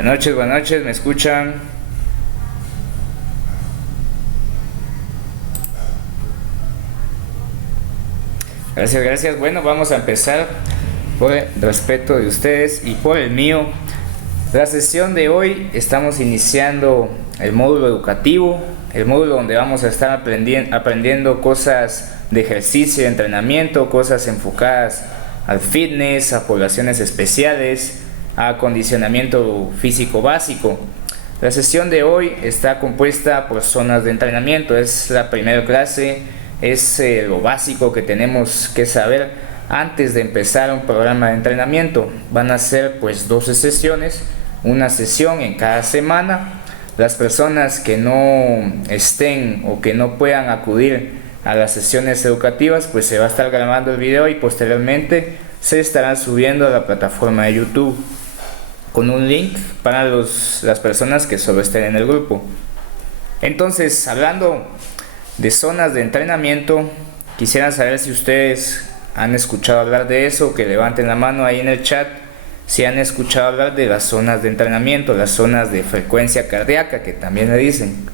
Buenas noches, ¿me escuchan? Gracias, gracias. Bueno, vamos a empezar por el respeto de ustedes y por el mío. La sesión de hoy estamos iniciando el módulo educativo, el módulo donde vamos a estar aprendiendo cosas de ejercicio y entrenamiento, cosas enfocadas al fitness, a poblaciones especiales, a acondicionamiento físico básico. La sesión de hoy está compuesta por zonas de entrenamiento. Es la primera clase, es lo básico que tenemos que saber antes de empezar un programa de entrenamiento. Van a ser pues 12 sesiones, una sesión en cada semana. Las personas que no estén o que no puedan acudir a las sesiones educativas, pues se va a estar grabando el video y posteriormente se estará subiendo a la plataforma de YouTube con un link para las personas que solo estén en el grupo. Entonces, hablando de zonas de entrenamiento, quisiera saber si ustedes han escuchado hablar de eso, que levanten la mano ahí en el chat si han escuchado hablar de las zonas de entrenamiento, las zonas de frecuencia cardíaca, que también le dicen.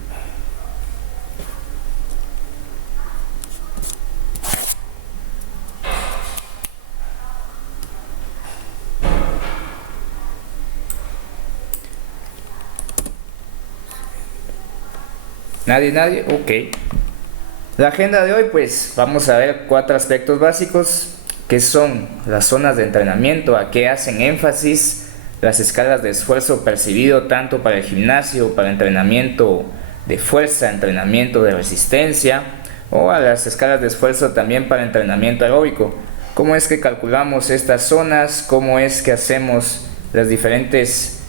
Nadie, ok. La agenda de hoy, pues vamos a ver 4 aspectos básicos, que son las zonas de entrenamiento, a qué hacen énfasis, las escalas de esfuerzo percibido tanto para el gimnasio, para entrenamiento de fuerza, entrenamiento de resistencia, o a las escalas de esfuerzo también para entrenamiento aeróbico. Cómo es que calculamos estas zonas, cómo es que hacemos las diferentes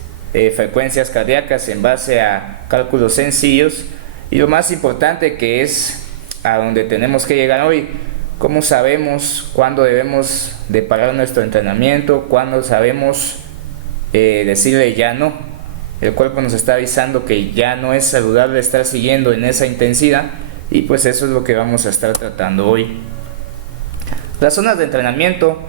frecuencias cardíacas en base a cálculos sencillos. Y lo más importante, que es a donde tenemos que llegar hoy, cómo sabemos cuándo debemos de parar nuestro entrenamiento, cuándo sabemos decirle ya no. El cuerpo nos está avisando que ya no es saludable estar siguiendo en esa intensidad, y pues eso es lo que vamos a estar tratando hoy. Las zonas de entrenamiento,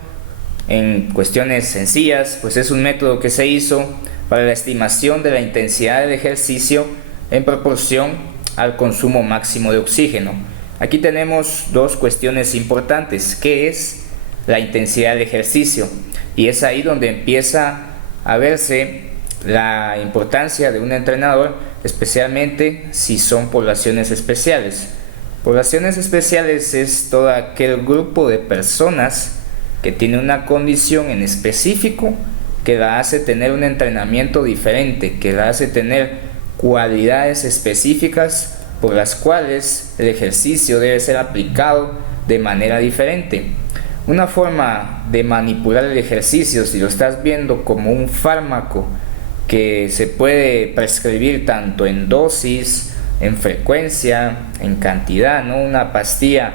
en cuestiones sencillas, pues es un método que se hizo para la estimación de la intensidad del ejercicio en proporción al consumo máximo de oxígeno. Aquí tenemos 2 cuestiones importantes, que es la intensidad del ejercicio, y es ahí donde empieza a verse la importancia de un entrenador, especialmente si son poblaciones especiales. Poblaciones especiales es todo aquel grupo de personas que tiene una condición en específico que la hace tener un entrenamiento diferente, que la hace tener cualidades específicas por las cuales el ejercicio debe ser aplicado de manera diferente. Una forma de manipular el ejercicio, si lo estás viendo como un fármaco que se puede prescribir tanto en dosis, en frecuencia, en cantidad, ¿no? Una pastilla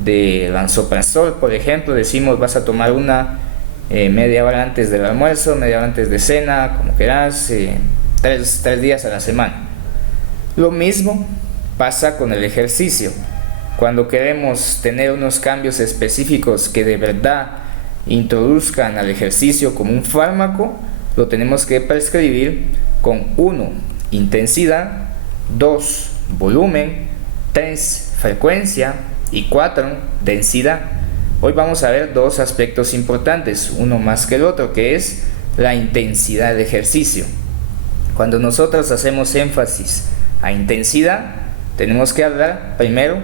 de lansoprazol, por ejemplo, decimos vas a tomar una media hora antes del almuerzo, media hora antes de cena, como quieras, 3 días a la semana. Lo mismo pasa con el ejercicio. Cuando queremos tener unos cambios específicos que de verdad introduzcan al ejercicio como un fármaco, lo tenemos que prescribir con 1, intensidad, 2, volumen, 3, frecuencia y 4, densidad. Hoy vamos a ver 2 aspectos importantes, uno más que el otro, que es la intensidad de ejercicio. Cuando nosotros hacemos énfasis a intensidad, tenemos que hablar primero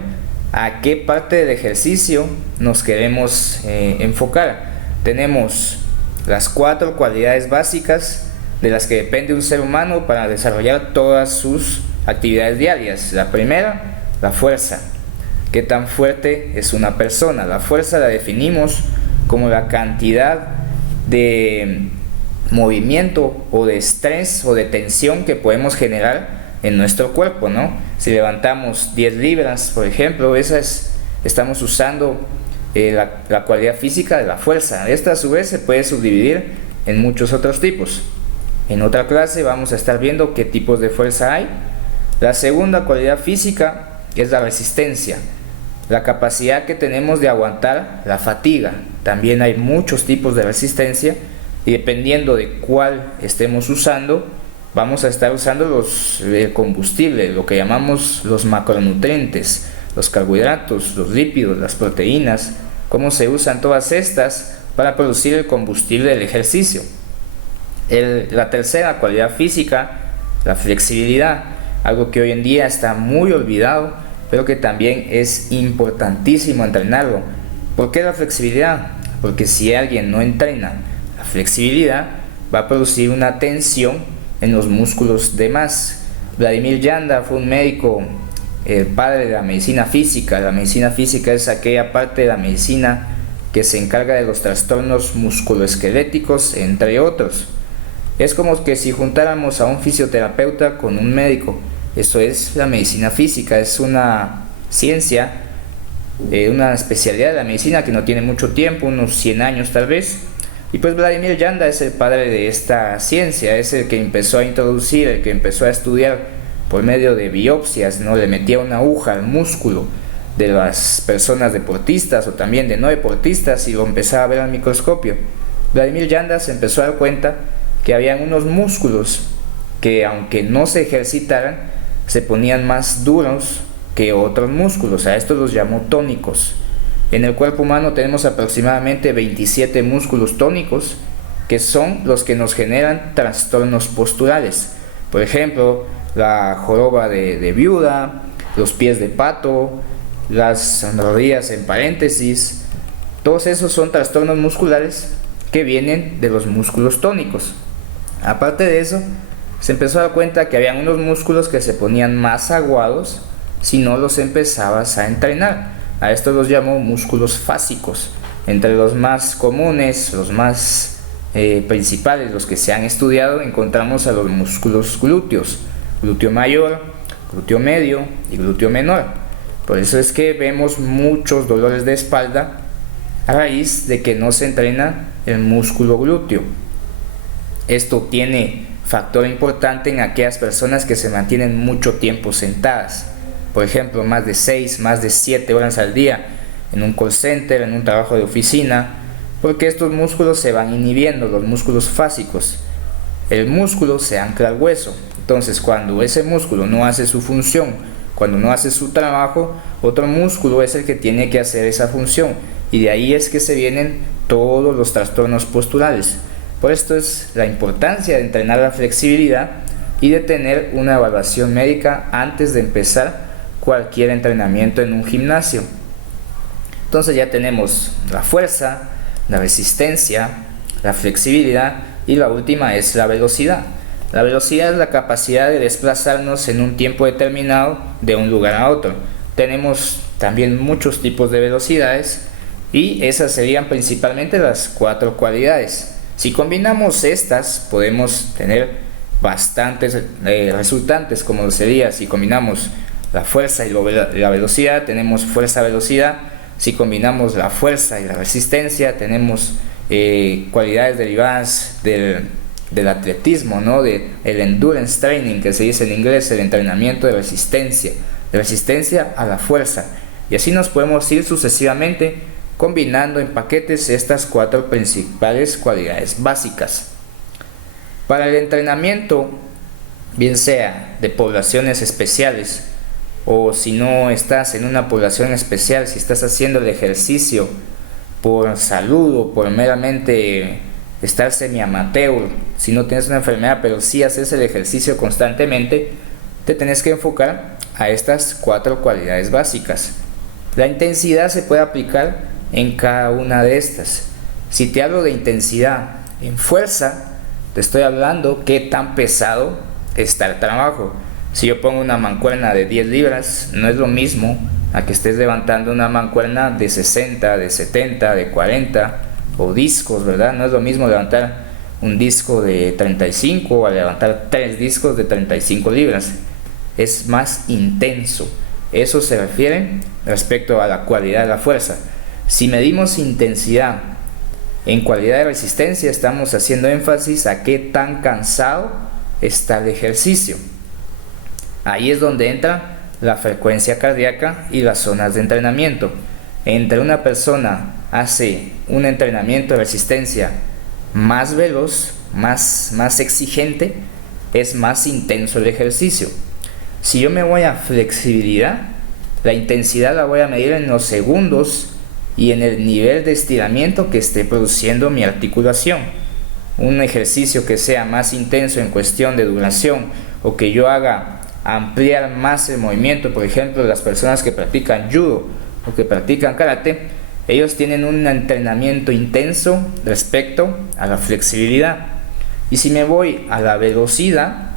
a qué parte del ejercicio nos queremos enfocar. Tenemos las 4 cualidades básicas de las que depende un ser humano para desarrollar todas sus actividades diarias. La primera, la fuerza. ¿Qué tan fuerte es una persona? La fuerza la definimos como la cantidad de movimiento o de estrés o de tensión que podemos generar en nuestro cuerpo, ¿no? Si levantamos 10 libras, por ejemplo, estamos usando la cualidad física de la fuerza. Esta a su vez se puede subdividir en muchos otros tipos. En otra clase vamos a estar viendo qué tipos de fuerza hay. La segunda cualidad física es la resistencia, la capacidad que tenemos de aguantar la fatiga. También hay muchos tipos de resistencia y dependiendo de cuál estemos usando, vamos a estar usando el combustible, lo que llamamos los macronutrientes, los carbohidratos, los lípidos, las proteínas, cómo se usan todas estas para producir el combustible del ejercicio. La tercera cualidad física, la flexibilidad, algo que hoy en día está muy olvidado, pero que también es importantísimo entrenarlo. ¿Por qué la flexibilidad? Porque si alguien no entrena la flexibilidad, va a producir una tensión en los músculos de más. Vladimir Janda fue un médico, el padre de la medicina física. La medicina física es aquella parte de la medicina que se encarga de los trastornos musculoesqueléticos, entre otros. Es como que si juntáramos a un fisioterapeuta con un médico. Eso es la medicina física, es una ciencia, una especialidad de la medicina que no tiene mucho tiempo, unos 100 años tal vez. Y pues Vladimir Janda es el padre de esta ciencia, es el que empezó a introducir, el que empezó a estudiar por medio de biopsias, ¿no? Le metía una aguja al músculo de las personas deportistas o también de no deportistas y lo empezaba a ver al microscopio. Vladimir Janda se empezó a dar cuenta que habían unos músculos que, aunque no se ejercitaran, se ponían más duros que otros músculos. A estos los llamó tónicos. En el cuerpo humano tenemos aproximadamente 27 músculos tónicos, que son los que nos generan trastornos posturales. Por ejemplo, la joroba de viuda, los pies de pato, las rodillas en paréntesis. Todos esos son trastornos musculares que vienen de los músculos tónicos. Aparte de eso, se empezó a dar cuenta que habían unos músculos que se ponían más aguados si no los empezabas a entrenar. A estos los llamo músculos fásicos. Entre los más comunes, los más principales, los que se han estudiado, encontramos a los músculos glúteos: glúteo mayor, glúteo medio y glúteo menor. Por eso es que vemos muchos dolores de espalda a raíz de que no se entrena el músculo glúteo. Esto tiene factor importante en aquellas personas que se mantienen mucho tiempo sentadas. Por ejemplo, más de 6, más de 7 horas al día en un call center, en un trabajo de oficina, porque estos músculos se van inhibiendo, los músculos fásicos. El músculo se ancla al hueso. Entonces, cuando ese músculo no hace su función, cuando no hace su trabajo, otro músculo es el que tiene que hacer esa función. Y de ahí es que se vienen todos los trastornos posturales. Por esto es la importancia de entrenar la flexibilidad y de tener una evaluación médica antes de empezar cualquier entrenamiento en un gimnasio. Entonces ya tenemos la fuerza, la resistencia, la flexibilidad y la última es la velocidad. La velocidad es la capacidad de desplazarnos en un tiempo determinado de un lugar a otro. Tenemos también muchos tipos de velocidades y esas serían principalmente las 4 cualidades. Si combinamos estas, podemos tener bastantes resultantes, como sería si combinamos la fuerza y la velocidad, tenemos fuerza-velocidad. Si combinamos la fuerza y la resistencia, tenemos cualidades derivadas del atletismo, ¿no? El endurance training, que se dice en inglés, el entrenamiento de resistencia a la fuerza. Y así nos podemos ir sucesivamente combinando en paquetes estas 4 principales cualidades básicas. Para el entrenamiento, bien sea de poblaciones especiales, o si no estás en una población especial, si estás haciendo el ejercicio por salud o por meramente estar semi-amateur, si no tienes una enfermedad pero sí haces el ejercicio constantemente, te tienes que enfocar a estas 4 cualidades básicas. La intensidad se puede aplicar en cada una de estas. Si te hablo de intensidad en fuerza, te estoy hablando qué tan pesado está el trabajo. Si yo pongo una mancuerna de 10 libras, no es lo mismo a que estés levantando una mancuerna de 60, de 70, de 40 o discos, ¿verdad? No es lo mismo levantar un disco de 35 o a levantar 3 discos de 35 libras. Es más intenso. Eso se refiere respecto a la cualidad de la fuerza. Si medimos intensidad en cualidad de resistencia, estamos haciendo énfasis a qué tan cansado está el ejercicio. Ahí es donde entra la frecuencia cardíaca y las zonas de entrenamiento. Entre una persona hace un entrenamiento de resistencia más veloz, más exigente, es más intenso el ejercicio. Si yo me voy a flexibilidad, la intensidad la voy a medir en los segundos y en el nivel de estiramiento que esté produciendo mi articulación. Un ejercicio que sea más intenso en cuestión de duración o que yo haga ampliar más el movimiento, por ejemplo, las personas que practican judo o que practican karate, ellos tienen un entrenamiento intenso respecto a la flexibilidad. Y si me voy a la velocidad,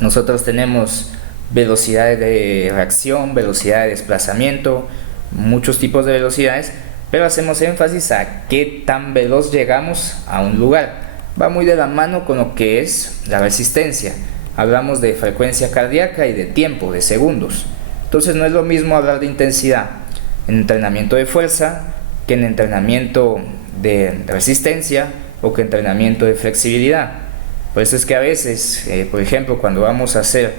nosotros tenemos velocidad de reacción, velocidad de desplazamiento, muchos tipos de velocidades, pero hacemos énfasis a qué tan veloz llegamos a un lugar. Va muy de la mano con lo que es la resistencia. Hablamos de frecuencia cardíaca y de tiempo, de segundos. Entonces no es lo mismo hablar de intensidad en entrenamiento de fuerza que en entrenamiento de resistencia o que entrenamiento de flexibilidad. Por eso es que a veces, por ejemplo, cuando vamos a hacer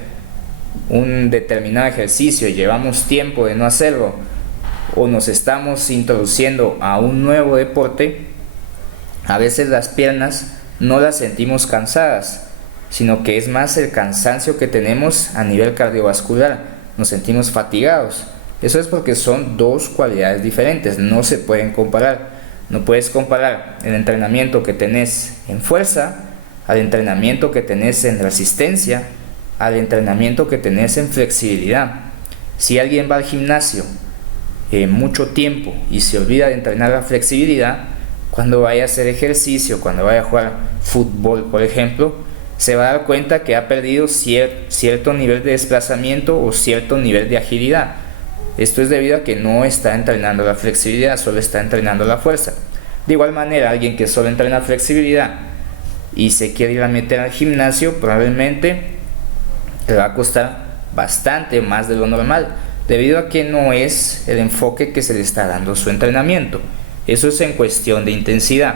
un determinado ejercicio y llevamos tiempo de no hacerlo o nos estamos introduciendo a un nuevo deporte, a veces las piernas no las sentimos cansadas, sino que es más el cansancio que tenemos a nivel cardiovascular, nos sentimos fatigados. Eso es porque son dos cualidades diferentes, no se pueden comparar. No puedes comparar el entrenamiento que tenés en fuerza al entrenamiento que tenés en resistencia, al entrenamiento que tenés en flexibilidad. Si alguien va al gimnasio mucho tiempo y se olvida de entrenar la flexibilidad, cuando vaya a hacer ejercicio, cuando vaya a jugar fútbol, por ejemplo, se va a dar cuenta que ha perdido cierto nivel de desplazamiento o cierto nivel de agilidad. Esto es debido a que no está entrenando la flexibilidad, solo está entrenando la fuerza. De igual manera, alguien que solo entrena flexibilidad y se quiere ir a meter al gimnasio, probablemente le va a costar bastante más de lo normal, debido a que no es el enfoque que se le está dando a su entrenamiento. Eso es en cuestión de intensidad.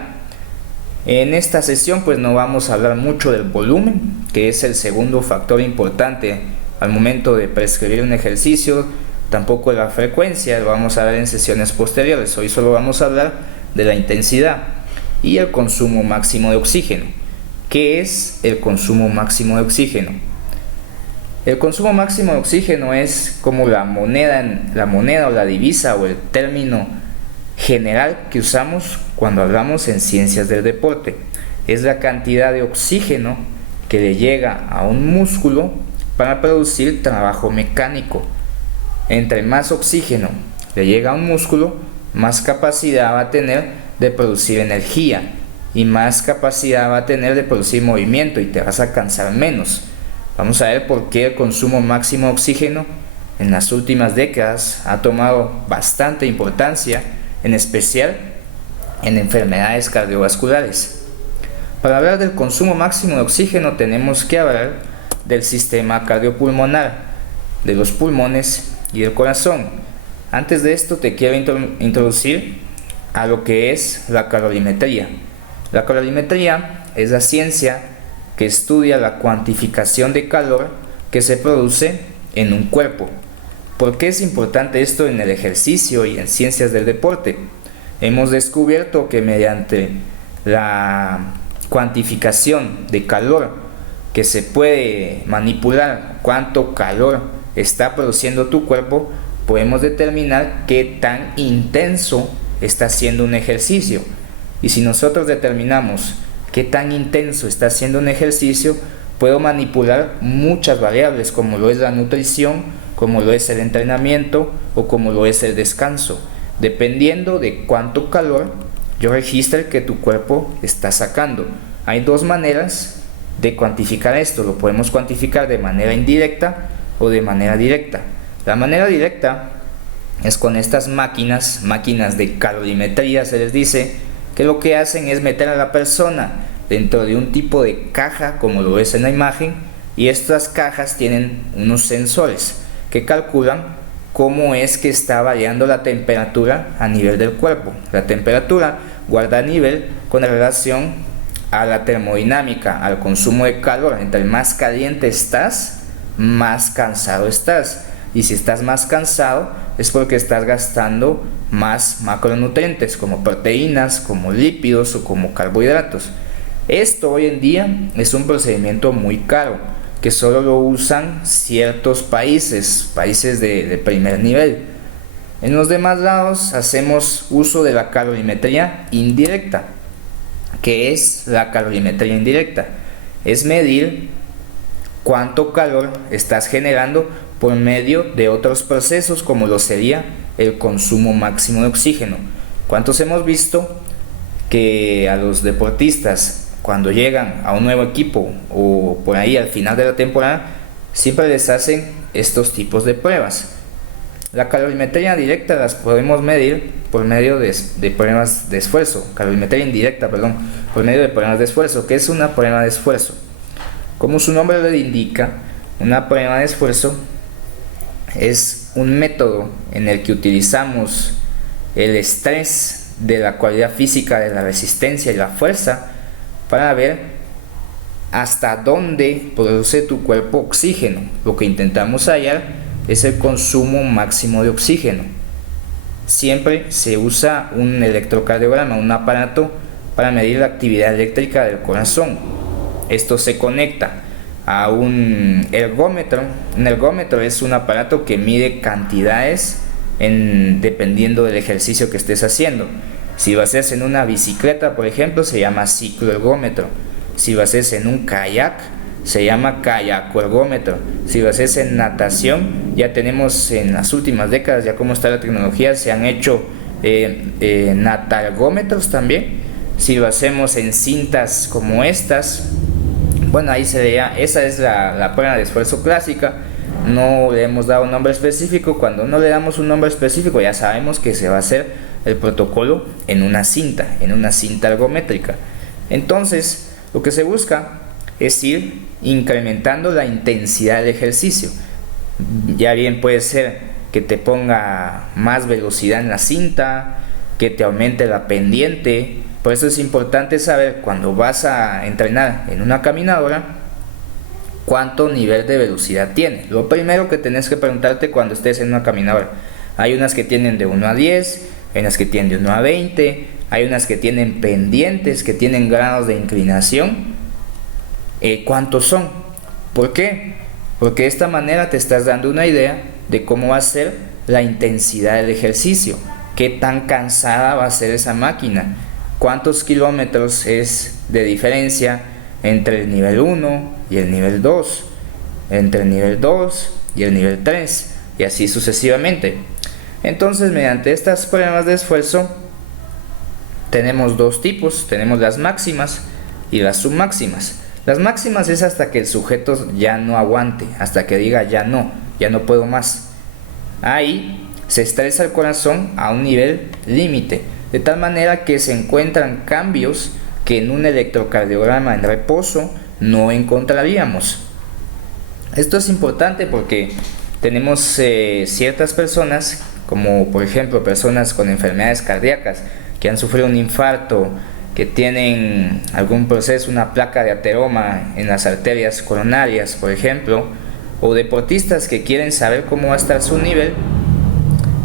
En esta sesión pues no vamos a hablar mucho del volumen, que es el segundo factor importante al momento de prescribir un ejercicio, tampoco de la frecuencia, lo vamos a ver en sesiones posteriores. Hoy solo vamos a hablar de la intensidad y el consumo máximo de oxígeno. ¿Qué es el consumo máximo de oxígeno? El consumo máximo de oxígeno es como la moneda o la divisa o el término general que usamos cuando hablamos en ciencias del deporte. Es la cantidad de oxígeno que le llega a un músculo para producir trabajo mecánico. Entre más oxígeno le llega a un músculo, más capacidad va a tener de producir energía y más capacidad va a tener de producir movimiento y te vas a cansar menos. Vamos a ver por qué el consumo máximo de oxígeno en las últimas décadas ha tomado bastante importancia, en especial en enfermedades cardiovasculares. Para hablar del consumo máximo de oxígeno tenemos que hablar del sistema cardiopulmonar, de los pulmones y del corazón. Antes de esto te quiero introducir a lo que es la calorimetría. La calorimetría es la ciencia que estudia la cuantificación de calor que se produce en un cuerpo. ¿Por qué es importante esto en el ejercicio y en ciencias del deporte? Hemos descubierto que mediante la cuantificación de calor que se puede manipular cuánto calor está produciendo tu cuerpo, podemos determinar qué tan intenso está haciendo un ejercicio. Y si nosotros determinamos qué tan intenso está haciendo un ejercicio, puedo manipular muchas variables, como lo es la nutrición, como lo es el entrenamiento o como lo es el descanso, dependiendo de cuánto calor yo registre que tu cuerpo está sacando. Hay dos maneras de cuantificar esto. Lo podemos cuantificar de manera indirecta o de manera directa. La manera directa es con estas máquinas de calorimetría, se les dice, que lo que hacen es meter a la persona dentro de un tipo de caja, como lo ves en la imagen, y estas cajas tienen unos sensores que calculan cómo es que está variando la temperatura a nivel del cuerpo. La temperatura guarda nivel con relación a la termodinámica, al consumo de calor. Entre más caliente estás, más cansado estás. Y si estás más cansado es porque estás gastando más macronutrientes como proteínas, como lípidos o como carbohidratos. Esto hoy en día es un procedimiento muy caro, que solo lo usan ciertos países de primer nivel. En los demás lados hacemos uso de la calorimetría indirecta. ¿Qué es la calorimetría indirecta? Es medir cuánto calor estás generando por medio de otros procesos, como lo sería el consumo máximo de oxígeno. ¿Cuántos hemos visto que a los deportistas, cuando llegan a un nuevo equipo o por ahí al final de la temporada, siempre les hacen estos tipos de pruebas? La calorimetría directa las podemos medir por medio de pruebas de esfuerzo. Calorimetría indirecta, perdón, por medio de pruebas de esfuerzo. ¿Qué es una prueba de esfuerzo? Como su nombre lo indica, una prueba de esfuerzo es un método en el que utilizamos el estrés de la cualidad física de la resistencia y la fuerza para ver hasta dónde produce tu cuerpo oxígeno. Lo que intentamos hallar es el consumo máximo de oxígeno. Siempre se usa un electrocardiograma, un aparato para medir la actividad eléctrica del corazón. Esto se conecta a un ergómetro. Un ergómetro es un aparato que mide cantidades dependiendo del ejercicio que estés haciendo. Si lo haces en una bicicleta, por ejemplo, se llama cicloergómetro. Si lo haces en un kayak, se llama kayakoergómetro. Si lo haces en natación, ya tenemos en las últimas décadas, ya como está la tecnología, se han hecho natalgómetros también. Si lo hacemos en cintas como estas, bueno, ahí sería, esa es la prueba de esfuerzo clásica. No le hemos dado un nombre específico. Cuando no le damos un nombre específico, ya sabemos que se va a hacer el protocolo en una cinta ergométrica. Entonces, lo que se busca es ir incrementando la intensidad del ejercicio. Ya bien puede ser que te ponga más velocidad en la cinta, que te aumente la pendiente. Por eso es importante saber, cuando vas a entrenar en una caminadora, cuánto nivel de velocidad tiene. Lo primero que tenés que preguntarte cuando estés en una caminadora: hay unas que tienen de 1 a 10, hay unas que tienen de 1 a 20, hay unas que tienen pendientes, que tienen grados de inclinación. ¿Cuántos son? ¿Por qué? Porque de esta manera te estás dando una idea de cómo va a ser la intensidad del ejercicio, qué tan cansada va a ser esa máquina, cuántos kilómetros es de diferencia entre el nivel 1 y el nivel 2, entre el nivel 2 y el nivel 3, y así sucesivamente. Entonces, mediante estas pruebas de esfuerzo tenemos dos tipos: tenemos las máximas y las submáximas. Las máximas es hasta que el sujeto ya no aguante, hasta que diga ya no puedo más. Ahí se estresa el corazón a un nivel límite, de tal manera que se encuentran cambios que en un electrocardiograma en reposo no encontraríamos. Esto es importante porque tenemos ciertas personas, como por ejemplo personas con enfermedades cardíacas, que han sufrido un infarto, que tienen algún proceso, una placa de ateroma en las arterias coronarias, por ejemplo, o deportistas que quieren saber cómo va a estar su nivel.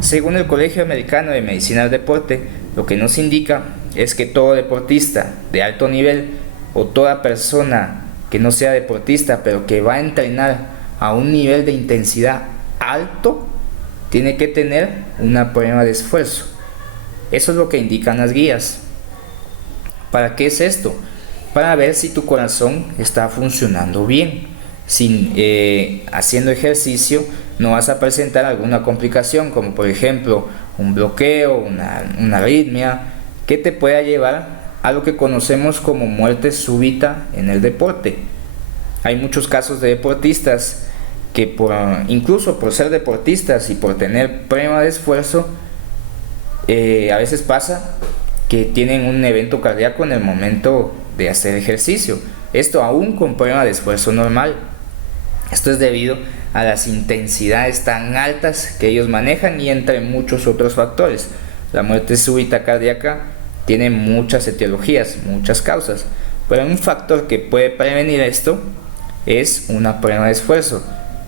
Según el Colegio Americano de Medicina del Deporte, lo que nos indica es que todo deportista de alto nivel, o toda persona que no sea deportista pero que va a entrenar a un nivel de intensidad alto, tiene que tener una prueba de esfuerzo. Eso es lo que indican las guías. ¿Para qué es esto? Para ver si tu corazón está funcionando bien. Si haciendo ejercicio no vas a presentar alguna complicación, como por ejemplo un bloqueo, una arritmia, que te pueda llevar a lo que conocemos como muerte súbita en el deporte. Hay muchos casos de deportistas que incluso por ser deportistas y por tener prueba de esfuerzo, a veces pasa que tienen un evento cardíaco en el momento de hacer ejercicio. Esto aún con prueba de esfuerzo normal. Esto es debido a las intensidades tan altas que ellos manejan y entre muchos otros factores. La muerte súbita cardíaca tiene muchas etiologías, muchas causas, pero un factor que puede prevenir esto es una prueba de esfuerzo.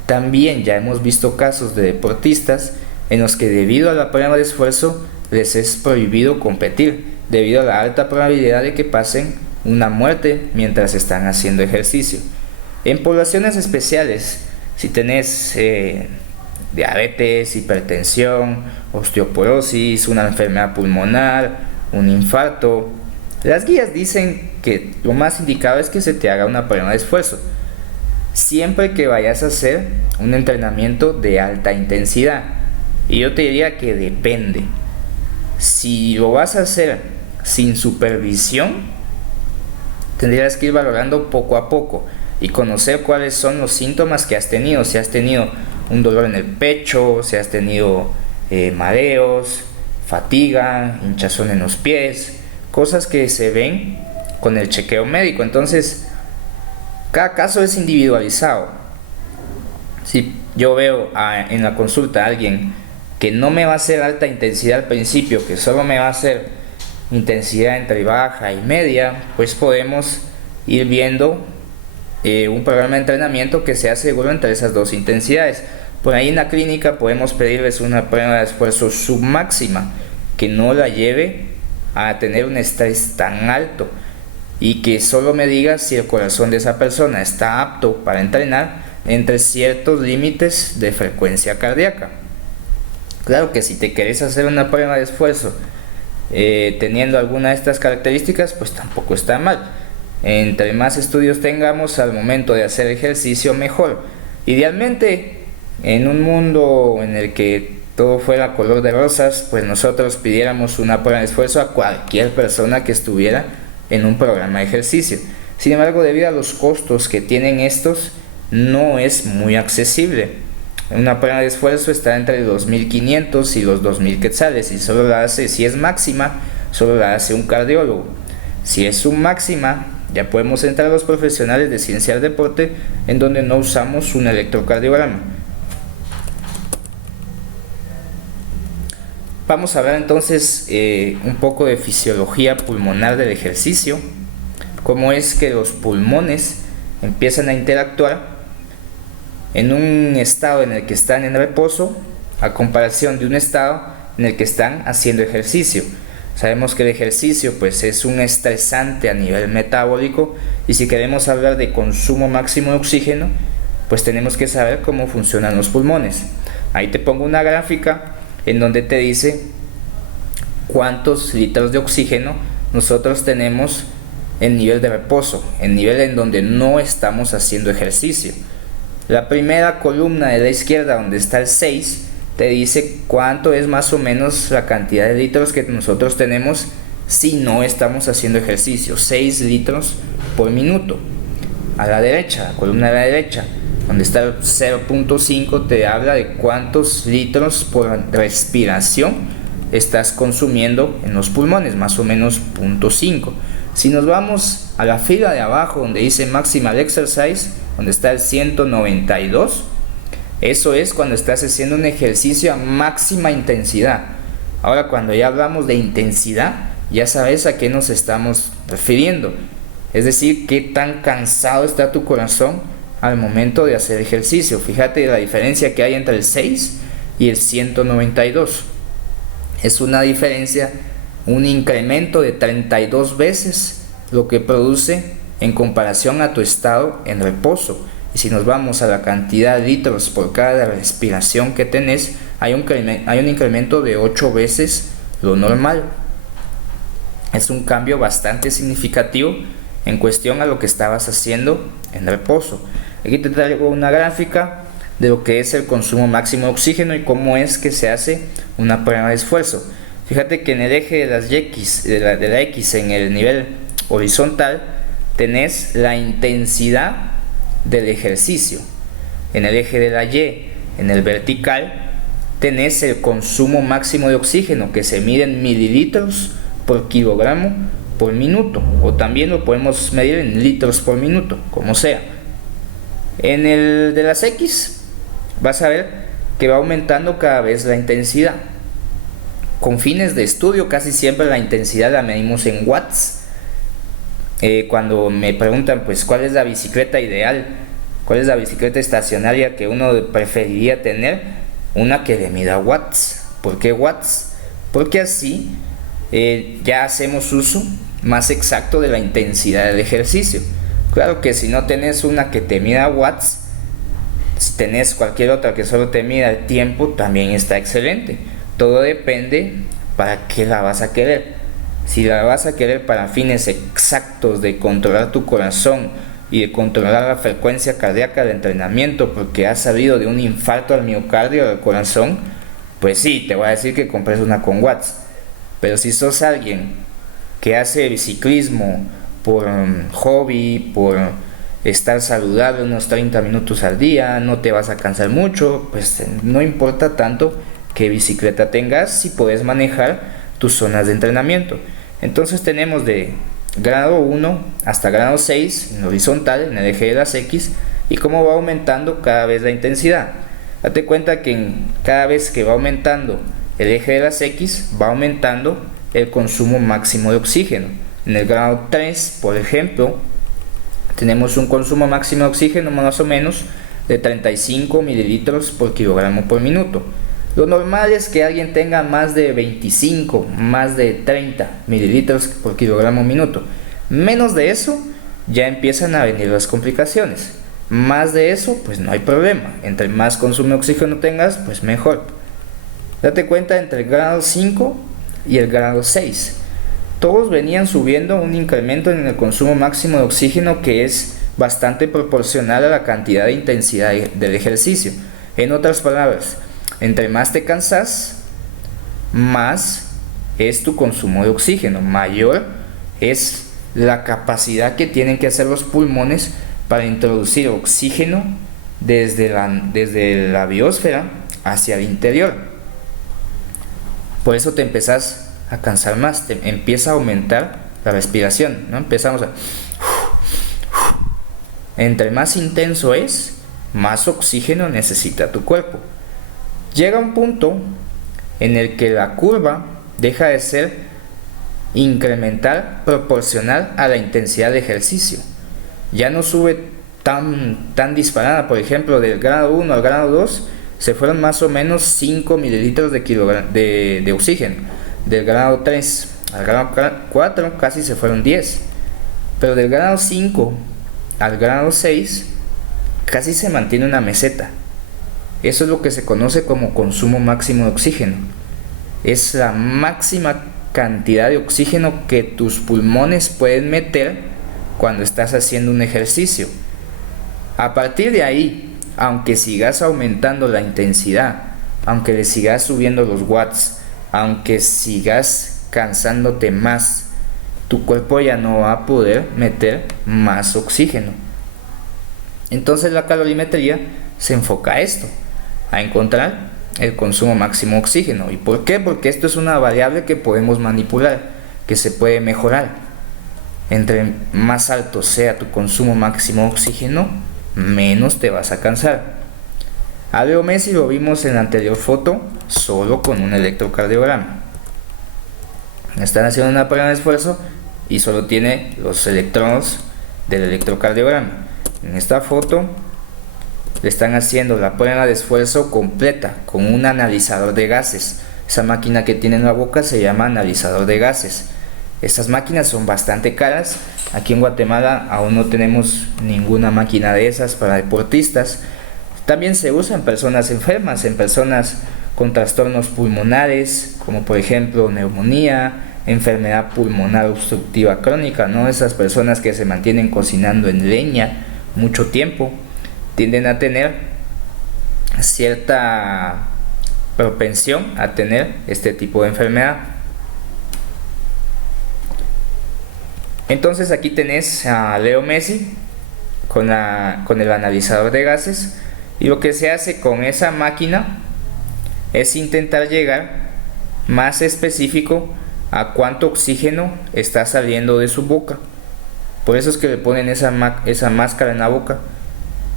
También ya hemos visto casos de deportistas en los que debido a la prueba de esfuerzo les es prohibido competir, debido a la alta probabilidad de que pasen una muerte mientras están haciendo ejercicio. En poblaciones especiales, si tenés diabetes, hipertensión, osteoporosis, una enfermedad pulmonar, un infarto, las guías dicen que lo más indicado es que se te haga una prueba de esfuerzo, siempre que vayas a hacer un entrenamiento de alta intensidad. Y yo te diría que depende. Si lo vas a hacer sin supervisión, tendrías que ir valorando poco a poco y conocer cuáles son los síntomas que has tenido. Si has tenido un dolor en el pecho, si has tenido mareos, fatiga, hinchazón en los pies, cosas que se ven con el chequeo médico. Entonces, cada caso es individualizado. Si yo veo en la consulta a alguien que no me va a hacer alta intensidad al principio, que solo me va a hacer intensidad entre baja y media, pues podemos ir viendo un programa de entrenamiento que sea seguro entre esas dos intensidades. Por ahí en la clínica podemos pedirles una prueba de esfuerzo submáxima que no la lleve a tener un estrés tan alto y que solo me diga si el corazón de esa persona está apto para entrenar entre ciertos límites de frecuencia cardíaca. Claro que si te querés hacer una prueba de esfuerzo teniendo alguna de estas características, pues tampoco está mal. Entre más estudios tengamos al momento de hacer ejercicio, mejor. Idealmente, en un mundo en el que todo fuera color de rosas, pues nosotros pidiéramos una prueba de esfuerzo a cualquier persona que estuviera en un programa de ejercicio. Sin embargo, debido a los costos que tienen estos, no es muy accesible. Una prueba de esfuerzo está entre los 2.500 y los 2.000 quetzales y solo la hace, si es máxima, solo la hace un cardiólogo. Si es un máxima, ya podemos entrar a los profesionales de ciencia del deporte, en donde no usamos un electrocardiograma. Vamos a ver entonces un poco de fisiología pulmonar del ejercicio, cómo es que los pulmones empiezan a interactuar en un estado en el que están en reposo a comparación de un estado en el que están haciendo ejercicio. Sabemos que el ejercicio pues es un estresante a nivel metabólico, y si queremos hablar de consumo máximo de oxígeno, pues tenemos que saber cómo funcionan los pulmones. Ahí te pongo una gráfica en donde te dice cuántos litros de oxígeno nosotros tenemos en nivel de reposo, en nivel en donde no estamos haciendo ejercicio. La primera columna de la izquierda, donde está el 6, te dice cuánto es más o menos la cantidad de litros que nosotros tenemos si no estamos haciendo ejercicio. 6 litros por minuto. A la derecha, la columna de la derecha, donde está el 0.5, te habla de cuántos litros por respiración estás consumiendo en los pulmones, más o menos 0.5. Si nos vamos a la fila de abajo, donde dice Maximal Exercise, donde está el 192, eso es cuando estás haciendo un ejercicio a máxima intensidad. Ahora, cuando ya hablamos de intensidad, ya sabes a qué nos estamos refiriendo. Es decir, qué tan cansado está tu corazón al momento de hacer ejercicio. Fíjate la diferencia que hay entre el 6 y el 192. Es una diferencia, un incremento de 32 veces lo que produce en comparación a tu estado en reposo. Y si nos vamos a la cantidad de litros por cada respiración que tenés, hay un incremento de 8 veces lo normal. Es un cambio bastante significativo en cuestión a lo que estabas haciendo en reposo. Aquí te traigo una gráfica de lo que es el consumo máximo de oxígeno y cómo es que se hace una prueba de esfuerzo. Fíjate que en el eje de las X, de la X en el nivel horizontal, tenés la intensidad del ejercicio. En el eje de la Y, en el vertical, tenés el consumo máximo de oxígeno, que se mide en mililitros por kilogramo por minuto, o también lo podemos medir en litros por minuto, como sea. En el de las X vas a ver que va aumentando cada vez la intensidad. Con fines de estudio, casi siempre la intensidad la medimos en watts. Cuando me preguntan pues cuál es la bicicleta ideal, cuál es la bicicleta estacionaria que uno preferiría tener, una que le mida watts. ¿Por qué watts? Porque así ya hacemos uso más exacto de la intensidad del ejercicio. Claro que si no tenés una que te mida watts, si tenés cualquier otra que solo te mida el tiempo, también está excelente. Todo depende para qué la vas a querer. Si la vas a querer para fines exactos de controlar tu corazón y de controlar la frecuencia cardíaca del entrenamiento, porque has sabido de un infarto al miocardio del corazón, pues sí, te voy a decir que compres una con watts. Pero si sos alguien que hace ciclismo por hobby, por estar saludable unos 30 minutos al día, no te vas a cansar mucho, pues no importa tanto qué bicicleta tengas si puedes manejar tus zonas de entrenamiento. Entonces tenemos de grado 1 hasta grado 6 en horizontal, en el eje de las X, y cómo va aumentando cada vez la intensidad. Date cuenta que cada vez que va aumentando el eje de las X, va aumentando el consumo máximo de oxígeno. En el grado 3, por ejemplo, tenemos un consumo máximo de oxígeno más o menos de 35 mililitros por kilogramo por minuto. Lo normal es que alguien tenga más de 25, más de 30 mililitros por kilogramo minuto. Menos de eso, ya empiezan a venir las complicaciones. Más de eso, pues no hay problema. Entre más consumo de oxígeno tengas, pues mejor. Date cuenta, entre el grado 5 y el grado 6, todos venían subiendo un incremento en el consumo máximo de oxígeno que es bastante proporcional a la cantidad de intensidad del ejercicio. En otras palabras, entre más te cansas, más es tu consumo de oxígeno, mayor es la capacidad que tienen que hacer los pulmones para introducir oxígeno desde la biosfera hacia el interior. Por eso te empezás a cansar más, te empieza a aumentar la respiración, ¿no? Empezamos a... Entre más intenso es, más oxígeno necesita tu cuerpo. Llega un punto en el que la curva deja de ser incremental proporcional a la intensidad de ejercicio. Ya no sube tan disparada. Por ejemplo, del grado 1 al grado 2 se fueron más o menos 5 mililitros de oxígeno. Del grado 3 al grado 4 casi se fueron 10. Pero del grado 5 al grado 6 casi se mantiene una meseta. Eso es lo que se conoce como consumo máximo de oxígeno. Es la máxima cantidad de oxígeno que tus pulmones pueden meter cuando estás haciendo un ejercicio. A partir de ahí, aunque sigas aumentando la intensidad, aunque le sigas subiendo los watts, aunque sigas cansándote más, tu cuerpo ya no va a poder meter más oxígeno. Entonces la calorimetría se enfoca a esto, a encontrar el consumo máximo de oxígeno. ¿Y por qué? Porque esto es una variable que podemos manipular, que se puede mejorar. Entre más alto sea tu consumo máximo de oxígeno, menos te vas a cansar. A Leo Messi lo vimos en la anterior foto solo con un electrocardiograma. Están haciendo una prueba de esfuerzo y solo tiene los electrodos del electrocardiograma. En esta foto le están haciendo la prueba de esfuerzo completa con un analizador de gases. Esa máquina que tiene en la boca se llama analizador de gases. Estas máquinas son bastante caras. Aquí en Guatemala aún no tenemos ninguna máquina de esas para deportistas. También se usa en personas enfermas, en personas con trastornos pulmonares, como por ejemplo neumonía, enfermedad pulmonar obstructiva crónica, ¿no? Esas personas que se mantienen cocinando en leña mucho tiempo tienden a tener cierta propensión a tener este tipo de enfermedad. Entonces aquí tenés a Leo Messi con el analizador de gases, y lo que se hace con esa máquina es intentar llegar más específico a cuánto oxígeno está saliendo de su boca. Por eso es que le ponen esa máscara en la boca.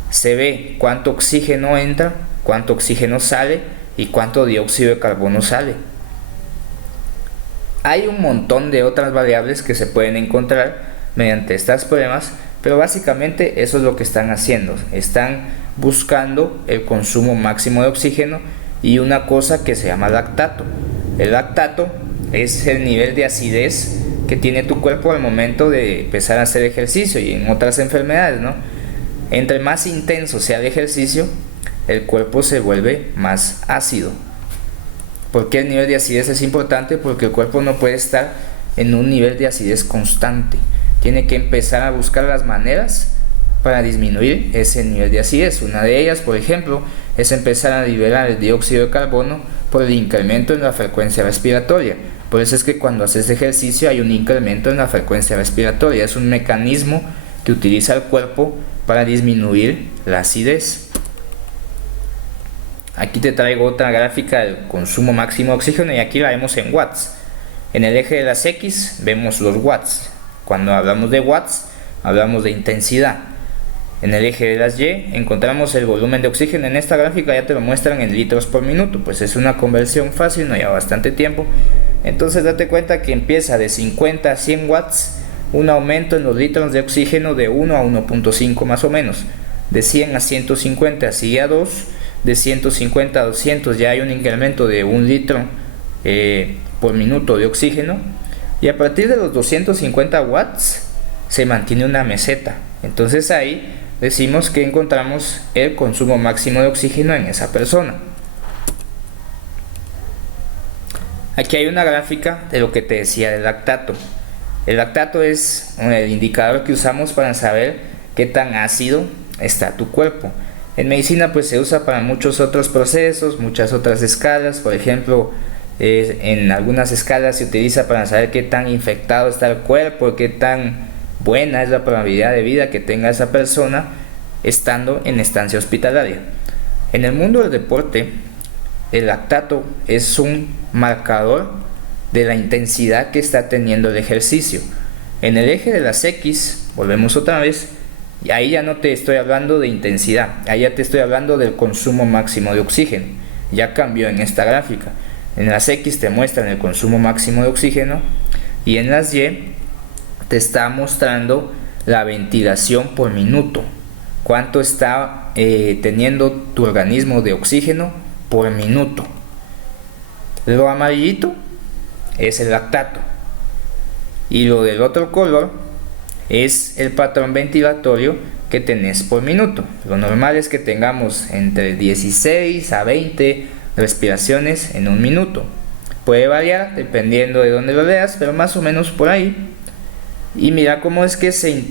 Se ve cuánto oxígeno entra, cuánto oxígeno sale y cuánto dióxido de carbono sale. Hay un montón de otras variables que se pueden encontrar mediante estas pruebas, pero básicamente eso es lo que están haciendo. Están buscando el consumo máximo de oxígeno y una cosa que se llama lactato. El lactato es el nivel de acidez que tiene tu cuerpo al momento de empezar a hacer ejercicio y en otras enfermedades, ¿no? Entre más intenso sea el ejercicio, el cuerpo se vuelve más ácido. ¿Por qué el nivel de acidez es importante? Porque el cuerpo no puede estar en un nivel de acidez constante. Tiene que empezar a buscar las maneras para disminuir ese nivel de acidez. Una de ellas, por ejemplo, es empezar a liberar el dióxido de carbono por el incremento en la frecuencia respiratoria. Por eso es que cuando haces ejercicio hay un incremento en la frecuencia respiratoria. Es un mecanismo que utiliza el cuerpo para disminuir la acidez. Aquí te traigo otra gráfica del consumo máximo de oxígeno y aquí la vemos en watts. En el eje de las X vemos los watts. Cuando hablamos de watts, hablamos de intensidad. En el eje de las Y encontramos el volumen de oxígeno. En esta gráfica ya te lo muestran en litros por minuto, pues es una conversión fácil, no lleva bastante tiempo. Entonces date cuenta que empieza de 50 a 100 watts, un aumento en los litros de oxígeno de 1 a 1.5 más o menos. De 100 a 150 sigue a 2, de 150 a 200 ya hay un incremento de 1 litro por minuto de oxígeno. Y a partir de los 250 watts se mantiene una meseta. Entonces ahí decimos que encontramos el consumo máximo de oxígeno en esa persona. Aquí hay una gráfica de lo que te decía del lactato. El lactato es el indicador que usamos para saber qué tan ácido está tu cuerpo. En medicina pues se usa para muchos otros procesos, muchas otras escalas. Por ejemplo, en algunas escalas se utiliza para saber qué tan infectado está el cuerpo, qué tan buena es la probabilidad de vida que tenga esa persona estando en estancia hospitalaria. En el mundo del deporte, el lactato es un marcador de la intensidad que está teniendo el ejercicio. En el eje de las X, volvemos otra vez, y ahí ya no te estoy hablando de intensidad, ahí ya te estoy hablando del consumo máximo de oxígeno. Ya cambió en esta gráfica. En las X te muestran el consumo máximo de oxígeno y en las Y te está mostrando la ventilación por minuto. Cuánto está teniendo tu organismo de oxígeno por minuto. Lo amarillito es el lactato y lo del otro color es el patrón ventilatorio que tenés por minuto. Lo normal es que tengamos entre 16 a 20 respiraciones en un minuto. Puede variar dependiendo de dónde lo leas, pero más o menos por ahí. Y mira cómo es que se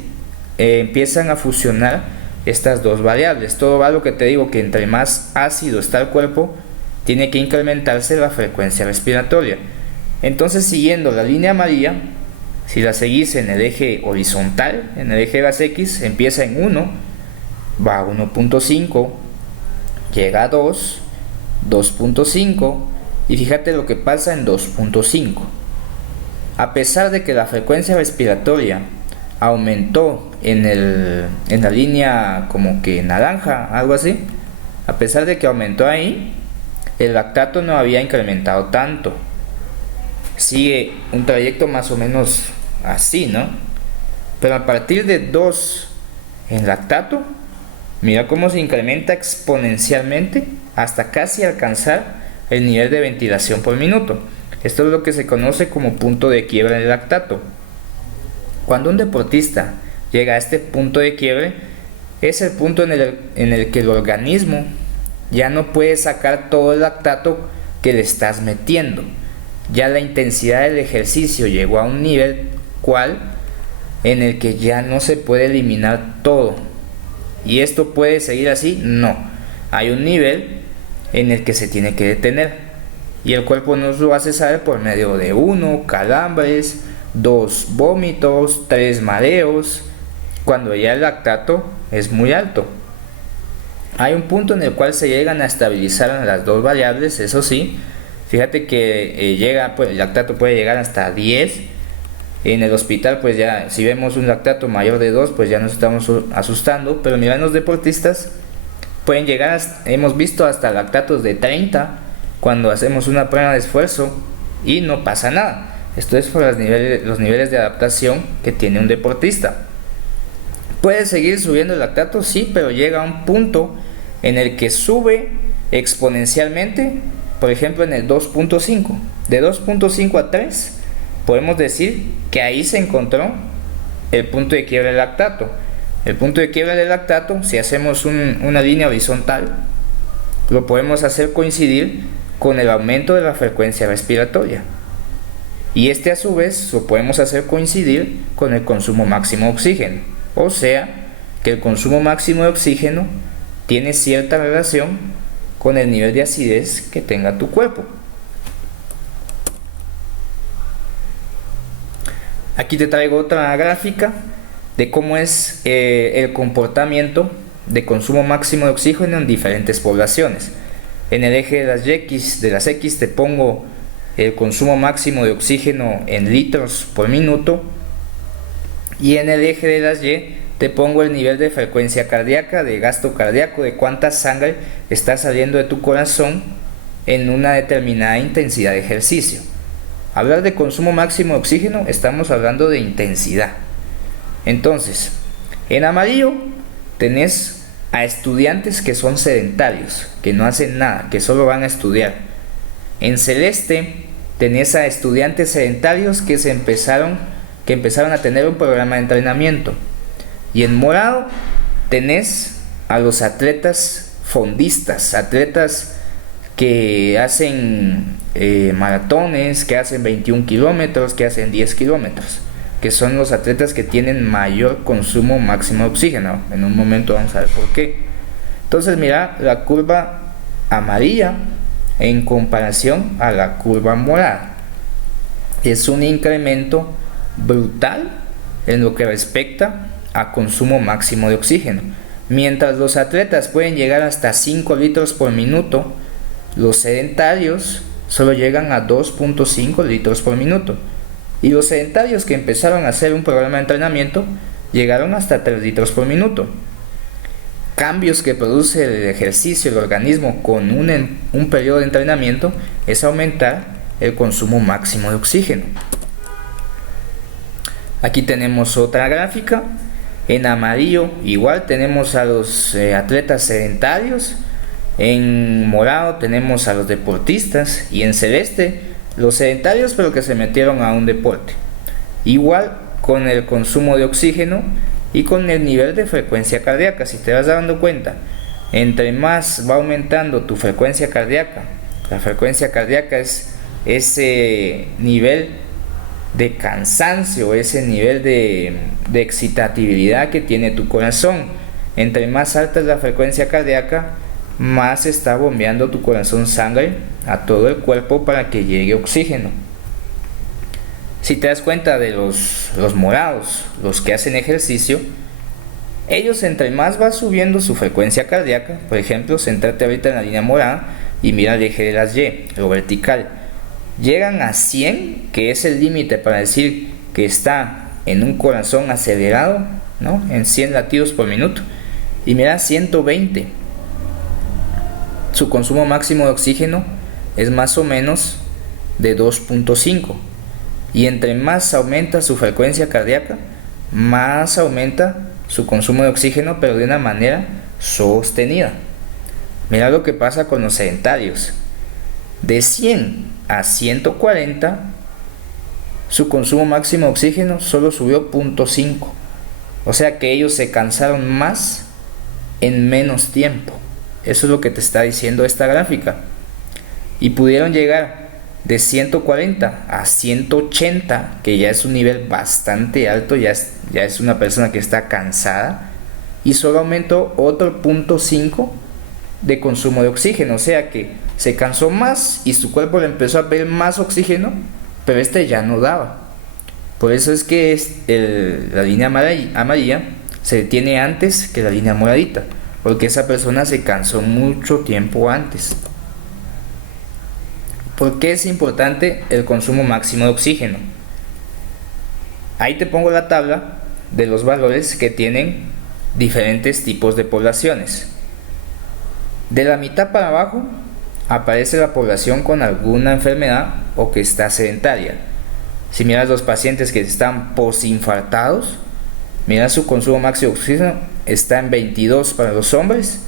empiezan a fusionar estas dos variables. Todo va a lo que te digo, que entre más ácido está el cuerpo, tiene que incrementarse la frecuencia respiratoria. Entonces, siguiendo la línea amarilla, si la seguís en el eje horizontal, en el eje de las X, empieza en 1, va a 1.5, llega a 2, 2.5 y fíjate lo que pasa en 2.5. A pesar de que la frecuencia respiratoria aumentó en la línea como que naranja, algo así, a pesar de que aumentó ahí, el lactato no había incrementado tanto. Sigue un trayecto más o menos así, ¿no? Pero a partir de 2 en lactato, mira cómo se incrementa exponencialmente hasta casi alcanzar el nivel de ventilación por minuto. Esto es lo que se conoce como punto de quiebre del lactato. Cuando un deportista llega a este punto de quiebre, es el punto en el que el organismo ya no puede sacar todo el lactato que le estás metiendo. Ya la intensidad del ejercicio llegó a un nivel en el que ya no se puede eliminar todo. ¿Y esto puede seguir así? No. Hay un nivel en el que se tiene que detener. Y el cuerpo nos lo hace saber por medio de 1, calambres, 2, vómitos, 3, mareos, cuando ya el lactato es muy alto. Hay un punto en el cual se llegan a estabilizar las dos variables, eso sí. Fíjate que el lactato puede llegar hasta 10. En el hospital, pues ya, si vemos un lactato mayor de 2, pues ya nos estamos asustando. Pero mira, los deportistas pueden llegar, hemos visto hasta lactatos de 30 cuando hacemos una prueba de esfuerzo y no pasa nada. Esto es por los niveles de adaptación que tiene un deportista. Puede seguir subiendo el lactato, sí, pero llega a un punto en el que sube exponencialmente. Por ejemplo, en el 2.5, de 2.5 a 3 podemos decir que ahí se encontró el punto de quiebra del lactato. El punto de quiebra del lactato, si hacemos una línea horizontal, lo podemos hacer coincidir con el aumento de la frecuencia respiratoria. Y este a su vez lo podemos hacer coincidir con el consumo máximo de oxígeno. O sea, que el consumo máximo de oxígeno tiene cierta relación con el nivel de acidez que tenga tu cuerpo. Aquí te traigo otra gráfica de cómo es el comportamiento de consumo máximo de oxígeno en diferentes poblaciones. En el eje de las X te pongo el consumo máximo de oxígeno en litros por minuto, y en el eje de las Y te pongo el nivel de frecuencia cardíaca, de gasto cardíaco, de cuánta sangre está saliendo de tu corazón en una determinada intensidad de ejercicio. Hablar de consumo máximo de oxígeno, estamos hablando de intensidad. Entonces, en amarillo tenés a estudiantes que son sedentarios, que no hacen nada, que solo van a estudiar. En celeste tenés a estudiantes sedentarios que empezaron a tener un programa de entrenamiento. Y en morado tenés a los atletas fondistas, atletas que hacen maratones, que hacen 21 kilómetros, que hacen 10 kilómetros, que son los atletas que tienen mayor consumo máximo de oxígeno. En un momento vamos a ver por qué. Entonces mira la curva amarilla en comparación a la curva morada. Es un incremento brutal en lo que respecta a consumo máximo de oxígeno. Mientras los atletas pueden llegar hasta 5 litros por minuto, los sedentarios solo llegan a 2.5 litros por minuto. Y los sedentarios que empezaron a hacer un programa de entrenamiento llegaron hasta 3 litros por minuto. Cambios que produce el ejercicio, el organismo con un periodo de entrenamiento, es aumentar el consumo máximo de oxígeno. Aquí tenemos otra gráfica. En amarillo igual tenemos a los atletas sedentarios. En morado tenemos a los deportistas, y en celeste los sedentarios pero que se metieron a un deporte. Igual con el consumo de oxígeno y con el nivel de frecuencia cardíaca. Si te vas dando cuenta, entre más va aumentando tu frecuencia cardíaca, la frecuencia cardíaca es ese nivel de cansancio, ese nivel de excitabilidad que tiene tu corazón. Entre más alta es la frecuencia cardíaca, más está bombeando tu corazón sangre a todo el cuerpo para que llegue oxígeno. Si te das cuenta de los morados, los que hacen ejercicio, ellos entre más va subiendo su frecuencia cardíaca, por ejemplo, céntrate ahorita en la línea morada y mira el eje de las Y, lo vertical, llegan a 100, que es el límite para decir que está en un corazón acelerado, ¿no? En 100 latidos por minuto, y mira 120. Su consumo máximo de oxígeno es más o menos de 2.5, y entre más aumenta su frecuencia cardíaca, más aumenta su consumo de oxígeno, pero de una manera sostenida. Mira lo que pasa con los sedentarios. De 100 a 140, su consumo máximo de oxígeno solo subió 0.5. O sea que ellos se cansaron más en menos tiempo. Eso es lo que te está diciendo esta gráfica. Y pudieron llegar de 140 a 180, que ya es un nivel bastante alto, ya es una persona que está cansada, y solo aumentó otro 0.5 de consumo de oxígeno. O sea que se cansó más y su cuerpo le empezó a pedir más oxígeno, pero ya no daba. Por eso es que la línea amarilla se detiene antes que la línea moradita, porque esa persona se cansó mucho tiempo antes. ¿Por qué es importante el consumo máximo de oxígeno? Ahí te pongo la tabla de los valores que tienen diferentes tipos de poblaciones. De la mitad para abajo aparece la población con alguna enfermedad o que está sedentaria. Si miras los pacientes que están posinfartados, mira su consumo máximo de oxígeno está en 22 para los hombres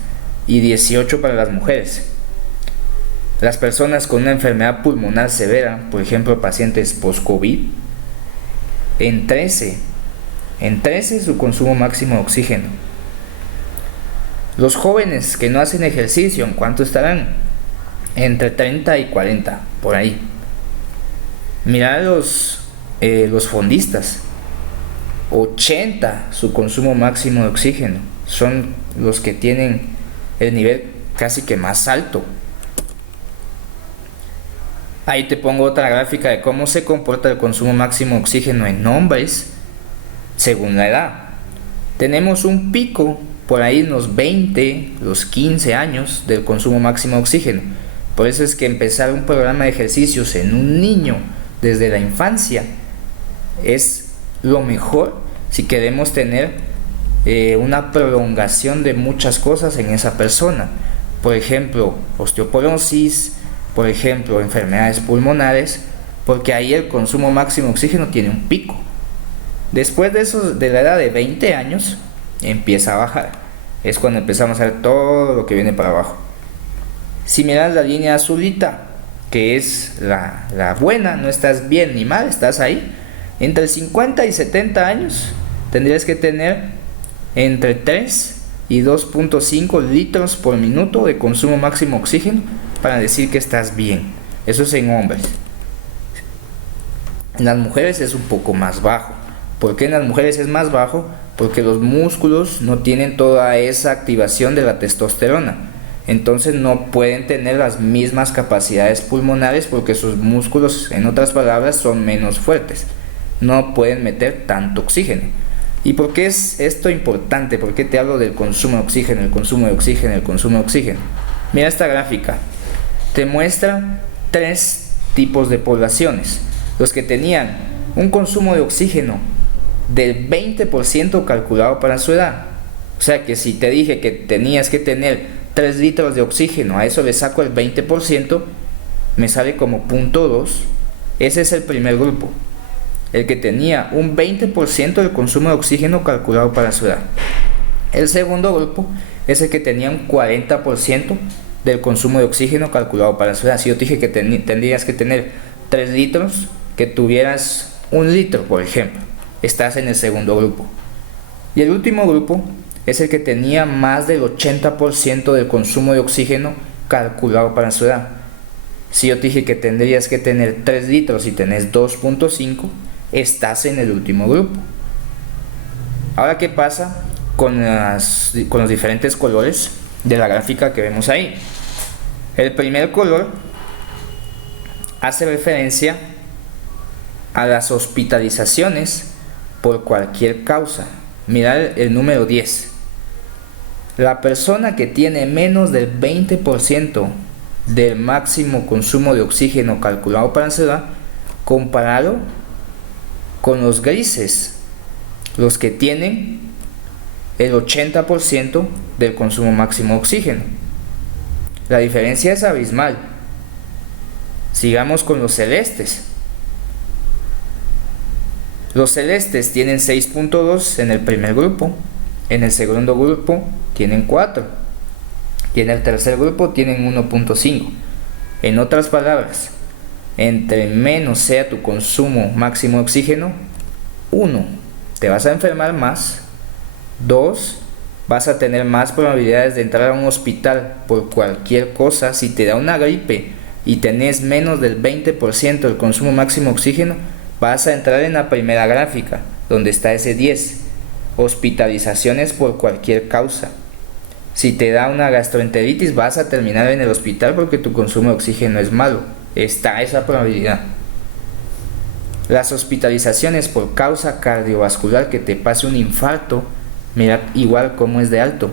y 18 para las mujeres. Las personas con una enfermedad pulmonar severa, por ejemplo pacientes post-COVID, en 13. En 13 su consumo máximo de oxígeno. Los jóvenes que no hacen ejercicio, ¿en cuánto estarán? Entre 30 y 40, por ahí. Mira los fondistas. 80 su consumo máximo de oxígeno. Son los que tienen el nivel casi que más alto. Ahí te pongo otra gráfica de cómo se comporta el consumo máximo de oxígeno en hombres según la edad. Tenemos un pico por ahí en los 20, los 15 años del consumo máximo de oxígeno. Por eso es que empezar un programa de ejercicios en un niño desde la infancia es lo mejor si queremos tener una prolongación de muchas cosas en esa persona. Por ejemplo, osteoporosis, por ejemplo, enfermedades pulmonares, porque ahí el consumo máximo de oxígeno tiene un pico. Después de eso, de la edad de 20 años, empieza a bajar. Es cuando empezamos a ver todo lo que viene para abajo. Si miras la línea azulita, que es la buena, no estás bien ni mal, estás ahí. Entre 50 y 70 años tendrías que tener entre 3 y 2.5 litros por minuto de consumo máximo de oxígeno para decir que estás bien. Eso es en hombres. En las mujeres es un poco más bajo. ¿Por qué en las mujeres es más bajo? Porque los músculos no tienen toda esa activación de la testosterona. Entonces no pueden tener las mismas capacidades pulmonares porque sus músculos, en otras palabras, son menos fuertes. No pueden meter tanto oxígeno. ¿Y por qué es esto importante? ¿Por qué te hablo del consumo de oxígeno, el consumo de oxígeno, el consumo de oxígeno? Mira esta gráfica. Te muestra 3 tipos de poblaciones. Los que tenían un consumo de oxígeno del 20% calculado para su edad. O sea que si te dije que tenías que tener 3 litros de oxígeno, a eso le saco el 20%, me sale como 0.2. Ese es el primer grupo, el que tenía un 20% del consumo de oxígeno calculado para su edad. El segundo grupo es el que tenía un 40% del consumo de oxígeno calculado para su edad. Si yo te dije que tendrías que tener 3 litros, que tuvieras 1 litro, por ejemplo, estás en el segundo grupo. Y el último grupo es el que tenía más del 80% del consumo de oxígeno calculado para su edad. Si yo te dije que tendrías que tener 3 litros y tenés 2.5, estás en el último grupo. Ahora, ¿qué pasa con los diferentes colores de la gráfica que vemos ahí? El primer color hace referencia a las hospitalizaciones por cualquier causa. Mirad el número 10. La persona que tiene menos del 20% del máximo consumo de oxígeno calculado para su edad, comparado con los grises, los que tienen el 80% del consumo máximo de oxígeno. La diferencia es abismal. Sigamos con los celestes. Los celestes tienen 6.2 en el primer grupo, en el segundo grupo tienen 4 y en el tercer grupo tienen 1.5. En otras palabras, entre menos sea tu consumo máximo de oxígeno, 1, te vas a enfermar más, 2, vas a tener más probabilidades de entrar a un hospital por cualquier cosa. Si te da una gripe y tenés menos del 20% del consumo máximo de oxígeno, vas a entrar en la primera gráfica, donde está ese 10, hospitalizaciones por cualquier causa. Si te da una gastroenteritis, vas a terminar en el hospital porque tu consumo de oxígeno es malo. Está esa probabilidad. Las hospitalizaciones por causa cardiovascular, que te pase un infarto, mira igual cómo es de alto.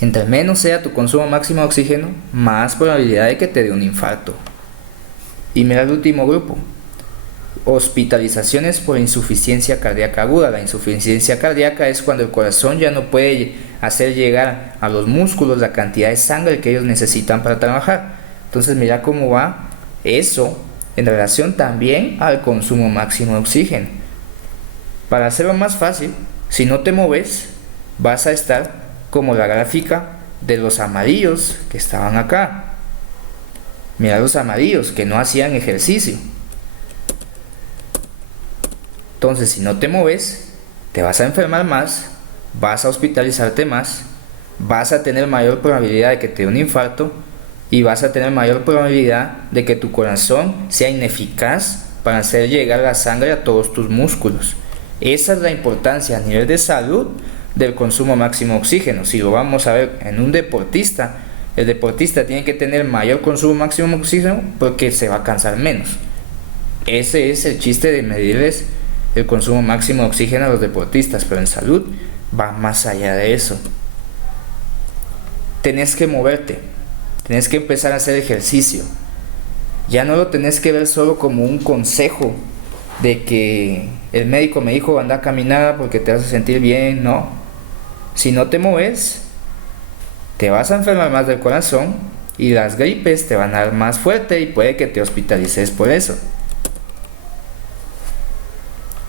Entre menos sea tu consumo máximo de oxígeno, más probabilidad de que te dé un infarto. Y mira el último grupo, hospitalizaciones por insuficiencia cardíaca aguda. La insuficiencia cardíaca es cuando el corazón ya no puede hacer llegar a los músculos la cantidad de sangre que ellos necesitan para trabajar. Entonces mira cómo va eso en relación también al consumo máximo de oxígeno. Para hacerlo más fácil, si no te mueves, vas a estar como la gráfica de los amarillos que estaban acá. Mira los amarillos que no hacían ejercicio. Entonces, si no te mueves, te vas a enfermar más, vas a hospitalizarte más, vas a tener mayor probabilidad de que te dé un infarto y vas a tener mayor probabilidad de que tu corazón sea ineficaz para hacer llegar la sangre a todos tus músculos. Esa es la importancia a nivel de salud del consumo máximo de oxígeno. Si lo vamos a ver en un deportista, el deportista tiene que tener mayor consumo máximo de oxígeno porque se va a cansar menos. Ese es el chiste de medirles el consumo máximo de oxígeno a los deportistas, pero en salud va más allá de eso. Tenés que moverte, tenés que empezar a hacer ejercicio. Ya no lo tenés que ver solo como un consejo de que el médico me dijo anda a caminar porque te vas a sentir bien. No, si no te mueves te vas a enfermar más del corazón y las gripes te van a dar más fuerte y puede que te hospitalices por eso.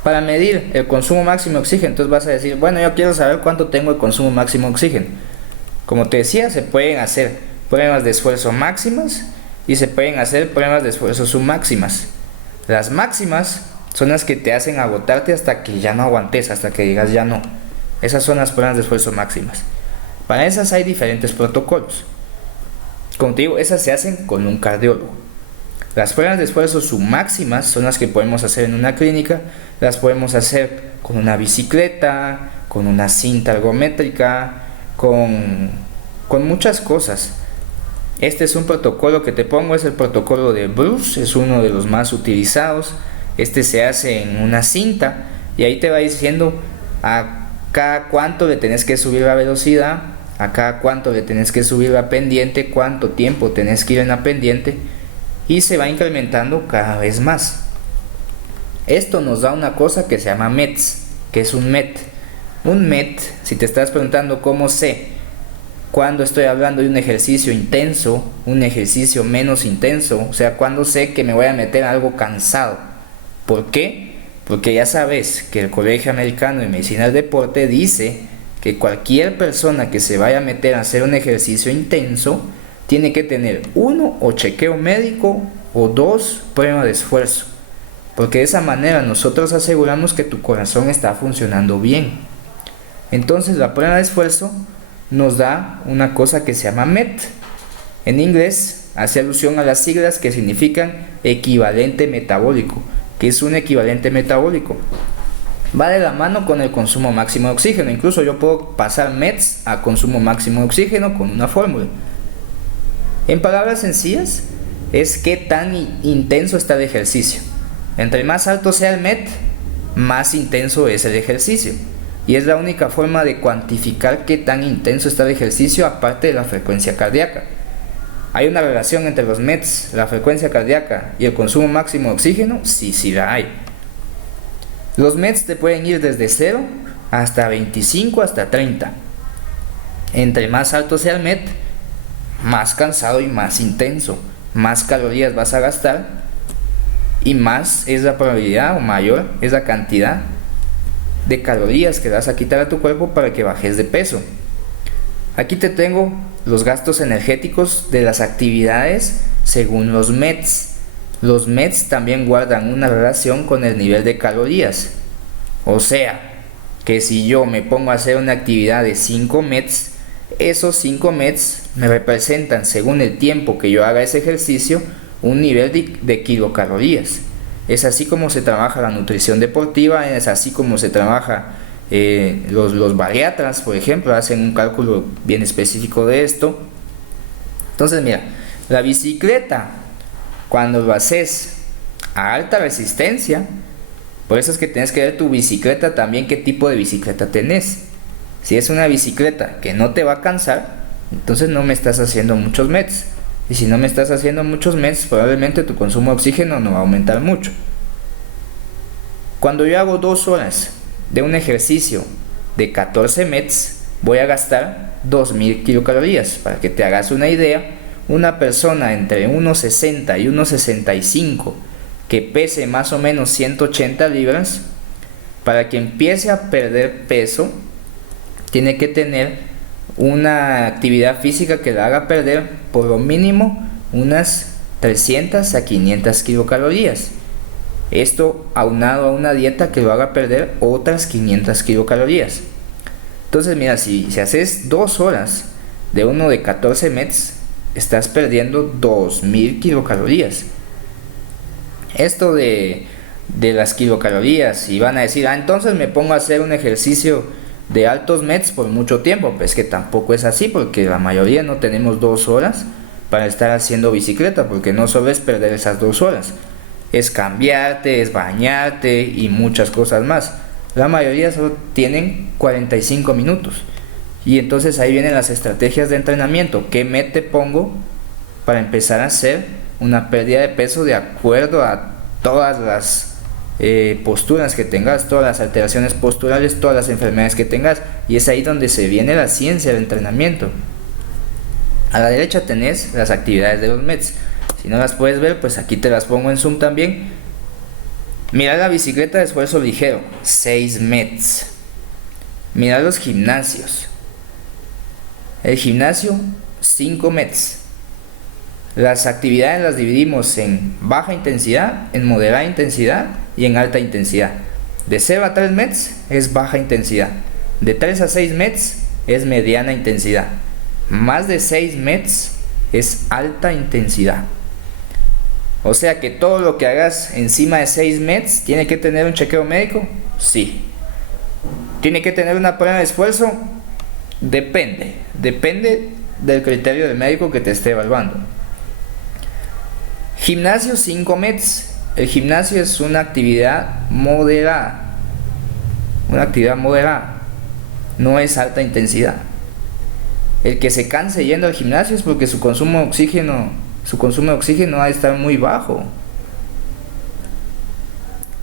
Para medir el consumo máximo de oxígeno, entonces vas a decir, bueno, yo quiero saber cuánto tengo de consumo máximo de oxígeno. Como te decía, se pueden hacer pruebas de esfuerzo máximas y se pueden hacer pruebas de esfuerzo submáximas. Las máximas son las que te hacen agotarte hasta que ya no aguantes, hasta que digas ya no. Esas son las pruebas de esfuerzo máximas. Para esas hay diferentes protocolos. Como te digo, esas se hacen con un cardiólogo. Las pruebas de esfuerzo submáximas son las que podemos hacer en una clínica. Las podemos hacer con una bicicleta, con una cinta ergométrica, con muchas cosas. Este es un protocolo que te pongo, es el protocolo de Bruce, es uno de los más utilizados. Este se hace en una cinta y ahí te va diciendo a cada cuánto le tenés que subir la velocidad, a cada cuánto le tenés que subir la pendiente, cuánto tiempo tenés que ir en la pendiente, y se va incrementando cada vez más. Esto nos da una cosa que se llama METs, que es un MET. Un MET, si te estás preguntando cómo sé cuando estoy hablando de un ejercicio intenso, un ejercicio menos intenso, o sea, cuando sé que me voy a meter a algo cansado. ¿Por qué? Porque ya sabes que el Colegio Americano de Medicina del Deporte dice que cualquier persona que se vaya a meter a hacer un ejercicio intenso tiene que tener 1 o chequeo médico o 2 prueba de esfuerzo, porque de esa manera nosotros aseguramos que tu corazón está funcionando bien. Entonces la prueba de esfuerzo nos da una cosa que se llama MET. En inglés hace alusión a las siglas que significan equivalente metabólico. ¿Qué es un equivalente metabólico? Va de la mano con el consumo máximo de oxígeno. Incluso yo puedo pasar METs a consumo máximo de oxígeno con una fórmula. En palabras sencillas, es qué tan intenso está el ejercicio. Entre más alto sea el MET, más intenso es el ejercicio. Y es la única forma de cuantificar qué tan intenso está el ejercicio, aparte de la frecuencia cardíaca. ¿Hay una relación entre los METs, la frecuencia cardíaca y el consumo máximo de oxígeno? Sí la hay. Los METs te pueden ir desde 0 hasta 25 hasta 30. Entre más alto sea el MET, más cansado y más intenso, más calorías vas a gastar y más es la probabilidad, o mayor es la cantidad de calorías que vas a quitar a tu cuerpo para que bajes de peso. Aquí te tengo los gastos energéticos de las actividades según los METs. Los METs también guardan una relación con el nivel de calorías. O sea, que si yo me pongo a hacer una actividad de 5 METs, esos 5 METs me representan, según el tiempo que yo haga ese ejercicio, un nivel de kilocalorías. Es así como se trabaja la nutrición deportiva, es así como se trabaja los bariatras, por ejemplo, hacen un cálculo bien específico de esto. Entonces mira, la bicicleta, cuando lo haces a alta resistencia, por eso es que tienes que ver tu bicicleta también, qué tipo de bicicleta tenés. Si es una bicicleta que no te va a cansar, entonces no me estás haciendo muchos METs. Y si no me estás haciendo muchos METs, probablemente tu consumo de oxígeno no va a aumentar mucho. Cuando yo hago 2 horas de un ejercicio de 14 METs, voy a gastar 2000 kilocalorías. Para que te hagas una idea, una persona entre 1,60 y 1,65 que pese más o menos 180 libras, para que empiece a perder peso, tiene que tener una actividad física que la haga perder por lo mínimo unas 300 a 500 kilocalorías. Esto aunado a una dieta que lo haga perder otras 500 kilocalorías. Entonces mira, si haces 2 horas de uno de 14 METs, estás perdiendo 2000 kilocalorías. Esto de las kilocalorías, y van a decir, entonces me pongo a hacer un ejercicio de altos METs por mucho tiempo. Pues que tampoco es así, porque la mayoría no tenemos 2 horas para estar haciendo bicicleta, porque no solo es perder esas 2 horas, es cambiarte, es bañarte y muchas cosas más. La mayoría solo tienen 45 minutos. Y entonces ahí vienen las estrategias de entrenamiento. ¿Qué MET te pongo para empezar a hacer una pérdida de peso de acuerdo a todas las posturas que tengas, todas las alteraciones posturales, todas las enfermedades que tengas? Y es ahí donde se viene la ciencia del entrenamiento. A la derecha tenés las actividades de los METs. Si no las puedes ver, pues aquí te las pongo en zoom también. Mira la bicicleta de esfuerzo ligero, 6 METs. Mira los gimnasios. El gimnasio, 5 METs. Las actividades las dividimos en baja intensidad, en moderada intensidad y en alta intensidad. De 0 a 3 METs es baja intensidad. De 3 a 6 METs es mediana intensidad. Más de 6 METs es alta intensidad. O sea que todo lo que hagas encima de 6 METs tiene que tener un chequeo médico. Sí. ¿Tiene que tener una prueba de esfuerzo? Depende del criterio del médico que te esté evaluando. Gimnasio, 5 METs. El gimnasio es una actividad moderada. Una actividad moderada. No es alta intensidad. El que se canse yendo al gimnasio es porque su consumo de oxígeno va a estar muy bajo.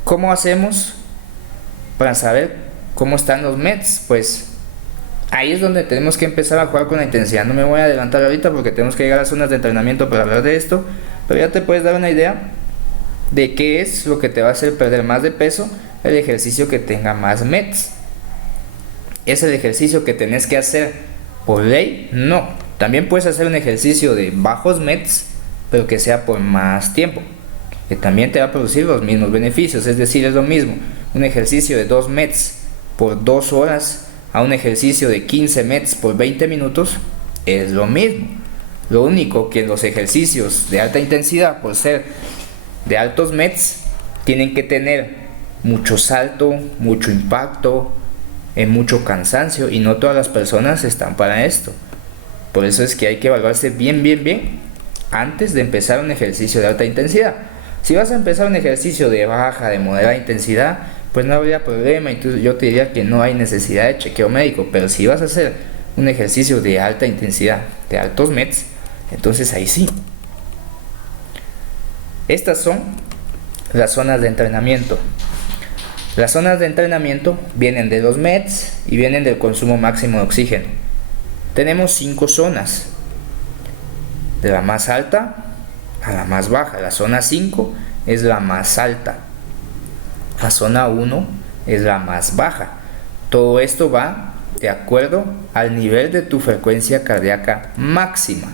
¿Cómo hacemos para saber cómo están los METs? Pues ahí es donde tenemos que empezar a jugar con la intensidad. No me voy a adelantar ahorita porque tenemos que llegar a las zonas de entrenamiento para hablar de esto, pero ya te puedes dar una idea de qué es lo que te va a hacer perder más de peso. El ejercicio que tenga más METs. ¿Es el ejercicio que tenés que hacer por ley? No. También puedes hacer un ejercicio de bajos METs, pero que sea por más tiempo, que también te va a producir los mismos beneficios. Es decir, es lo mismo un ejercicio de 2 METs por 2 horas a un ejercicio de 15 METs por 20 minutos. Es lo mismo. Lo único que los ejercicios de alta intensidad, por ser de altos METs, tienen que tener mucho salto, mucho impacto, mucho cansancio, y no todas las personas están para esto. Por eso es que hay que evaluarse bien antes de empezar un ejercicio de alta intensidad. Si vas a empezar un ejercicio de baja, de moderada intensidad, pues no habría problema, entonces yo te diría que no hay necesidad de chequeo médico. Pero si vas a hacer un ejercicio de alta intensidad, de altos METs, entonces ahí sí. Estas son las zonas de entrenamiento. Las zonas de entrenamiento vienen de los METs y vienen del consumo máximo de oxígeno. Tenemos 5 zonas, de la más alta a la más baja. La zona 5 es la más alta, la zona 1 es la más baja. Todo esto va de acuerdo al nivel de tu frecuencia cardíaca máxima.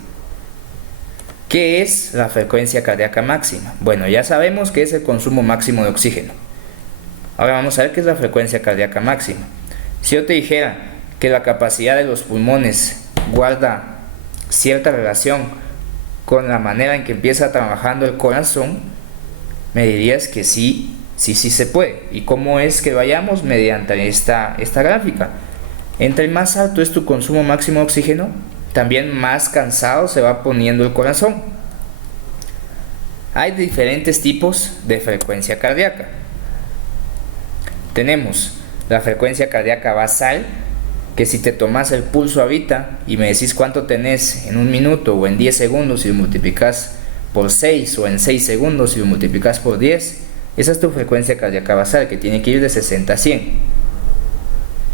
¿Qué es la frecuencia cardíaca máxima? Bueno, ya sabemos que es el consumo máximo de oxígeno. Ahora vamos a ver qué es la frecuencia cardíaca máxima. Si yo te dijera que la capacidad de los pulmones guarda cierta relación con la manera en que empieza trabajando el corazón, me dirías que sí se puede. ¿Y cómo es que vayamos? Mediante esta gráfica. Entre más alto es tu consumo máximo de oxígeno, también más cansado se va poniendo el corazón. Hay diferentes tipos de frecuencia cardíaca. Tenemos la frecuencia cardíaca basal, que si te tomas el pulso ahorita y me decís cuánto tenés en un minuto o en 10 segundos y lo multiplicas por 6, o en 6 segundos y lo multiplicas por 10, esa es tu frecuencia cardíaca basal, que tiene que ir de 60 a 100.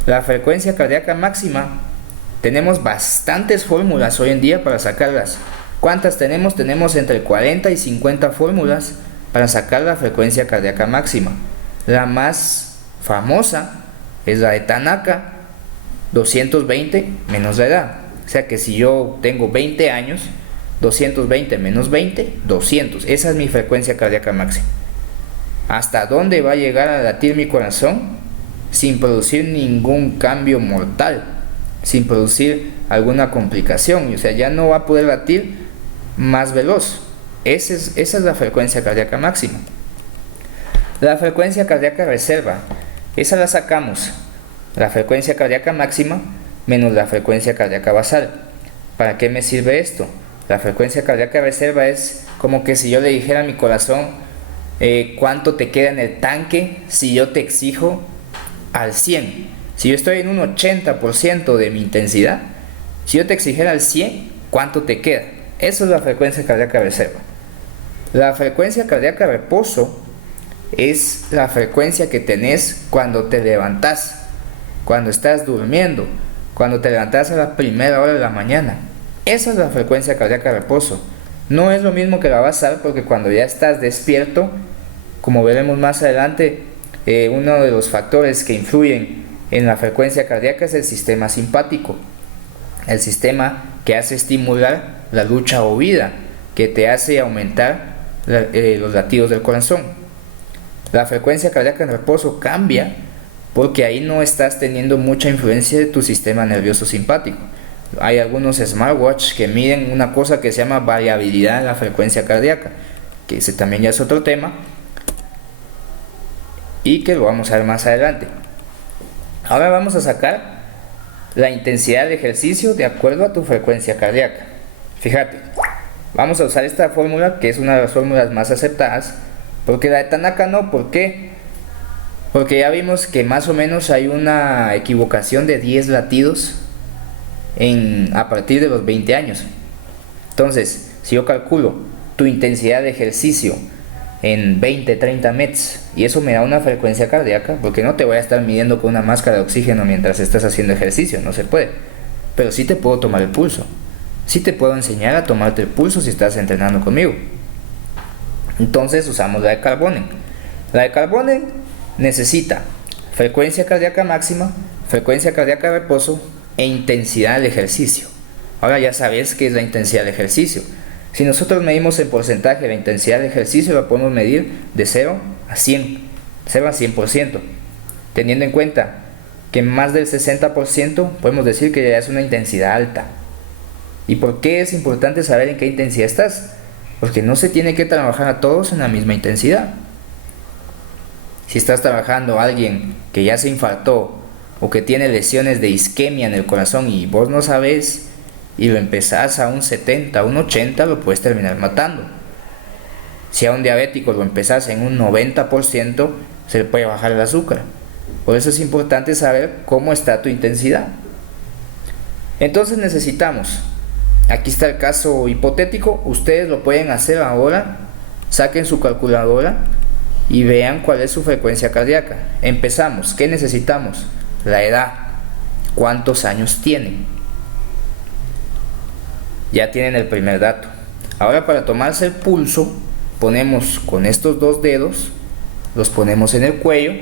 La frecuencia cardíaca máxima, tenemos bastantes fórmulas hoy en día para sacarlas. ¿Cuántas tenemos? Tenemos entre 40 y 50 fórmulas para sacar la frecuencia cardíaca máxima. La más famosa es la de Tanaka, 220 menos la edad. O sea que si yo tengo 20 años, 220 menos 20, 200. Esa es mi frecuencia cardíaca máxima. ¿Hasta dónde va a llegar a latir mi corazón? Sin producir ningún cambio mortal, sin producir alguna complicación. O sea, ya no va a poder latir más veloz. Esa es la frecuencia cardíaca máxima. La frecuencia cardíaca reserva, esa la sacamos. La frecuencia cardíaca máxima menos la frecuencia cardíaca basal. ¿Para qué me sirve esto? La frecuencia cardíaca reserva es como que si yo le dijera a mi corazón cuánto te queda en el tanque si yo te exijo al 100. Si yo estoy en un 80% de mi intensidad, si yo te exigiera al 100, ¿cuánto te queda? Eso es la frecuencia cardíaca reserva. La frecuencia cardíaca reposo es la frecuencia que tenés cuando te levantás, cuando estás durmiendo, cuando te levantás a la primera hora de la mañana. Esa es la frecuencia cardíaca reposo. No es lo mismo que la basal, porque cuando ya estás despierto, como veremos más adelante, uno de los factores que influyen en la frecuencia cardíaca es el sistema simpático, el sistema que hace estimular la lucha o huida, que te hace aumentar los latidos del corazón. La frecuencia cardíaca en reposo cambia porque ahí no estás teniendo mucha influencia de tu sistema nervioso simpático. Hay algunos smartwatch que miden una cosa que se llama variabilidad en la frecuencia cardíaca, que ese también ya es otro tema y que lo vamos a ver más adelante. Ahora vamos a sacar la intensidad de ejercicio de acuerdo a tu frecuencia cardíaca. Fíjate, vamos a usar esta fórmula, que es una de las fórmulas más aceptadas, porque la de Tanaka no. ¿Por qué? Porque ya vimos que más o menos hay una equivocación de 10 latidos a partir de los 20 años. Entonces, si yo calculo tu intensidad de ejercicio en 20-30 METs y eso me da una frecuencia cardíaca, porque no te voy a estar midiendo con una máscara de oxígeno mientras estás haciendo ejercicio, no se puede, pero sí te puedo tomar el pulso, sí te puedo enseñar a tomarte el pulso si estás entrenando conmigo. Entonces usamos la de Carbonen. La de Carbonen necesita frecuencia cardíaca máxima, frecuencia cardíaca de reposo e intensidad de ejercicio. Ahora ya sabes qué es la intensidad de ejercicio. Si nosotros medimos en porcentaje la intensidad de ejercicio, la podemos medir de 0 a 100, 0 a 100%, teniendo en cuenta que más del 60% podemos decir que ya es una intensidad alta. ¿Y por qué es importante saber en qué intensidad estás? Porque no se tiene que trabajar a todos en la misma intensidad. Si estás trabajando a alguien que ya se infartó o que tiene lesiones de isquemia en el corazón y vos no sabes, y lo empezás a un 70, a un 80, lo puedes terminar matando. Si a un diabético lo empezás en un 90%, se le puede bajar el azúcar. Por eso es importante saber cómo está tu intensidad. Entonces necesitamos, aquí está el caso hipotético, ustedes lo pueden hacer ahora, saquen su calculadora y vean cuál es su frecuencia cardíaca. Empezamos. ¿Qué necesitamos? La edad. ¿Cuántos años tienen? Ya tienen el primer dato. Ahora, para tomarse el pulso, ponemos con estos dos dedos, los ponemos en el cuello,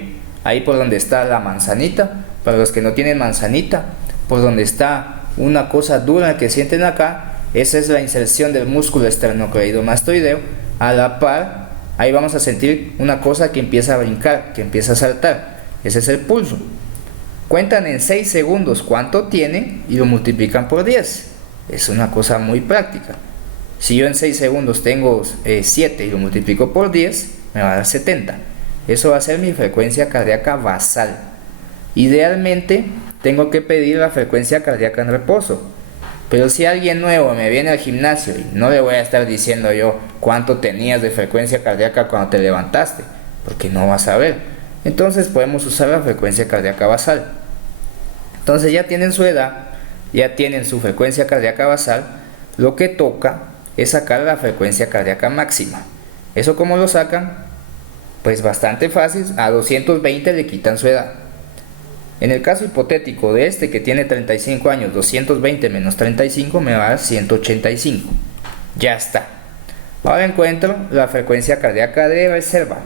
ahí por donde está la manzanita. Para los que no tienen manzanita, por donde está una cosa dura que sienten acá, esa es la inserción del músculo esternocleidomastoideo. A la par, ahí vamos a sentir una cosa que empieza a brincar, que empieza a saltar. Ese es el pulso. Cuentan en 6 segundos cuánto tienen y lo multiplican por 10. Es una cosa muy práctica. Si yo en 6 segundos tengo 7 y lo multiplico por 10, me va a dar 70. Eso va a ser mi frecuencia cardíaca basal. Idealmente tengo que pedir la frecuencia cardíaca en reposo. Pero si alguien nuevo me viene al gimnasio y no le voy a estar diciendo yo cuánto tenías de frecuencia cardíaca cuando te levantaste, porque no vas a ver. Entonces podemos usar la frecuencia cardíaca basal. Entonces ya tienen su edad, ya tienen su frecuencia cardíaca basal. Lo que toca es sacar la frecuencia cardíaca máxima. ¿Eso cómo lo sacan? Pues bastante fácil. A 220 le quitan su edad. En el caso hipotético de este que tiene 35 años, 220 menos 35 me va a dar 185. Ya está. Ahora encuentro la frecuencia cardíaca de reserva.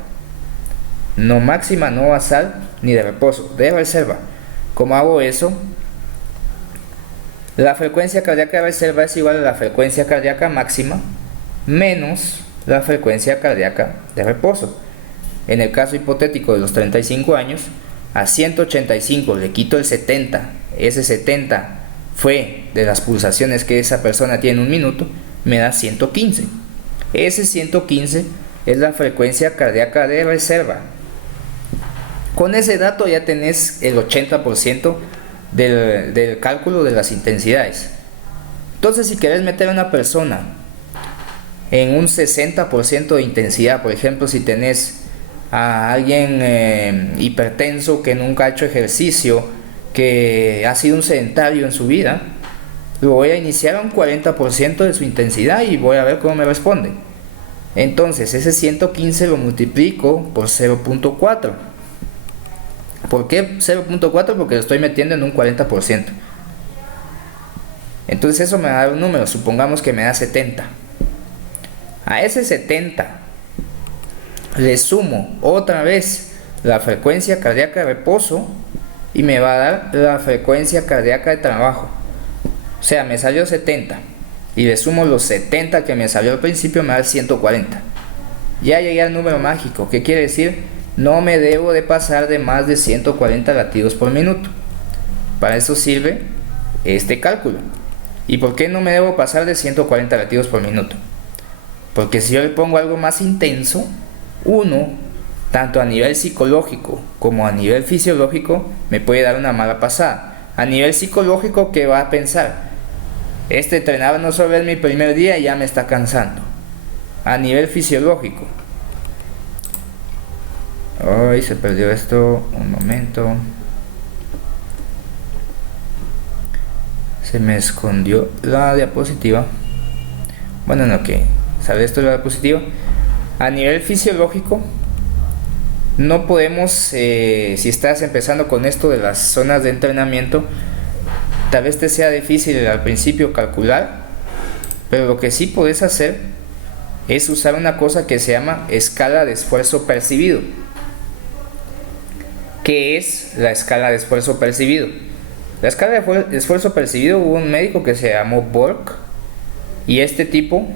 No máxima, no basal, ni de reposo, de reserva. ¿Cómo hago eso? La frecuencia cardíaca de reserva es igual a la frecuencia cardíaca máxima menos la frecuencia cardíaca de reposo. en el caso hipotético de los 35 años, a 185 le quito el 70, ese 70 fue de las pulsaciones que esa persona tiene en un minuto, me da 115. Ese 115 es la frecuencia cardíaca de reserva. Con ese dato ya tenés el 80% del cálculo de las intensidades. Entonces, si querés meter a una persona en un 60% de intensidad, por ejemplo, si tenés a alguien hipertenso que nunca ha hecho ejercicio, que ha sido un sedentario en su vida, lo voy a iniciar a un 40% de su intensidad y voy a ver cómo me responde. Entonces ese 115 lo multiplico por 0.4. ¿Por qué 0.4? Porque lo estoy metiendo en un 40%. Entonces eso me va a dar un número, supongamos que me da 70. A ese 70 le sumo otra vez la frecuencia cardíaca de reposo y me va a dar la frecuencia cardíaca de trabajo. O sea, me salió 70 y le sumo los 70 que me salió al principio, me da 140. Ya llegué al número mágico. ¿Qué quiere decir? No me debo de pasar de más de 140 latidos por minuto. Para eso sirve este cálculo. ¿Y por qué no me debo pasar de 140 latidos por minuto? Porque si yo le pongo algo más intenso, uno, tanto a nivel psicológico como a nivel fisiológico, me puede dar una mala pasada. A nivel psicológico, ¿qué va a pensar? Este entrenador no solo es mi primer día y ya me está cansando. A nivel fisiológico, ay, se perdió esto, un momento, se me escondió la diapositiva. Bueno, no, que sale esto de la diapositiva. A nivel fisiológico, no podemos, si estás empezando con esto de las zonas de entrenamiento, tal vez te sea difícil al principio calcular, pero lo que sí puedes hacer es usar una cosa que se llama escala de esfuerzo percibido. ¿Qué es la escala de esfuerzo percibido? La escala de esfuerzo percibido, hubo un médico que se llamó Borg, y este tipo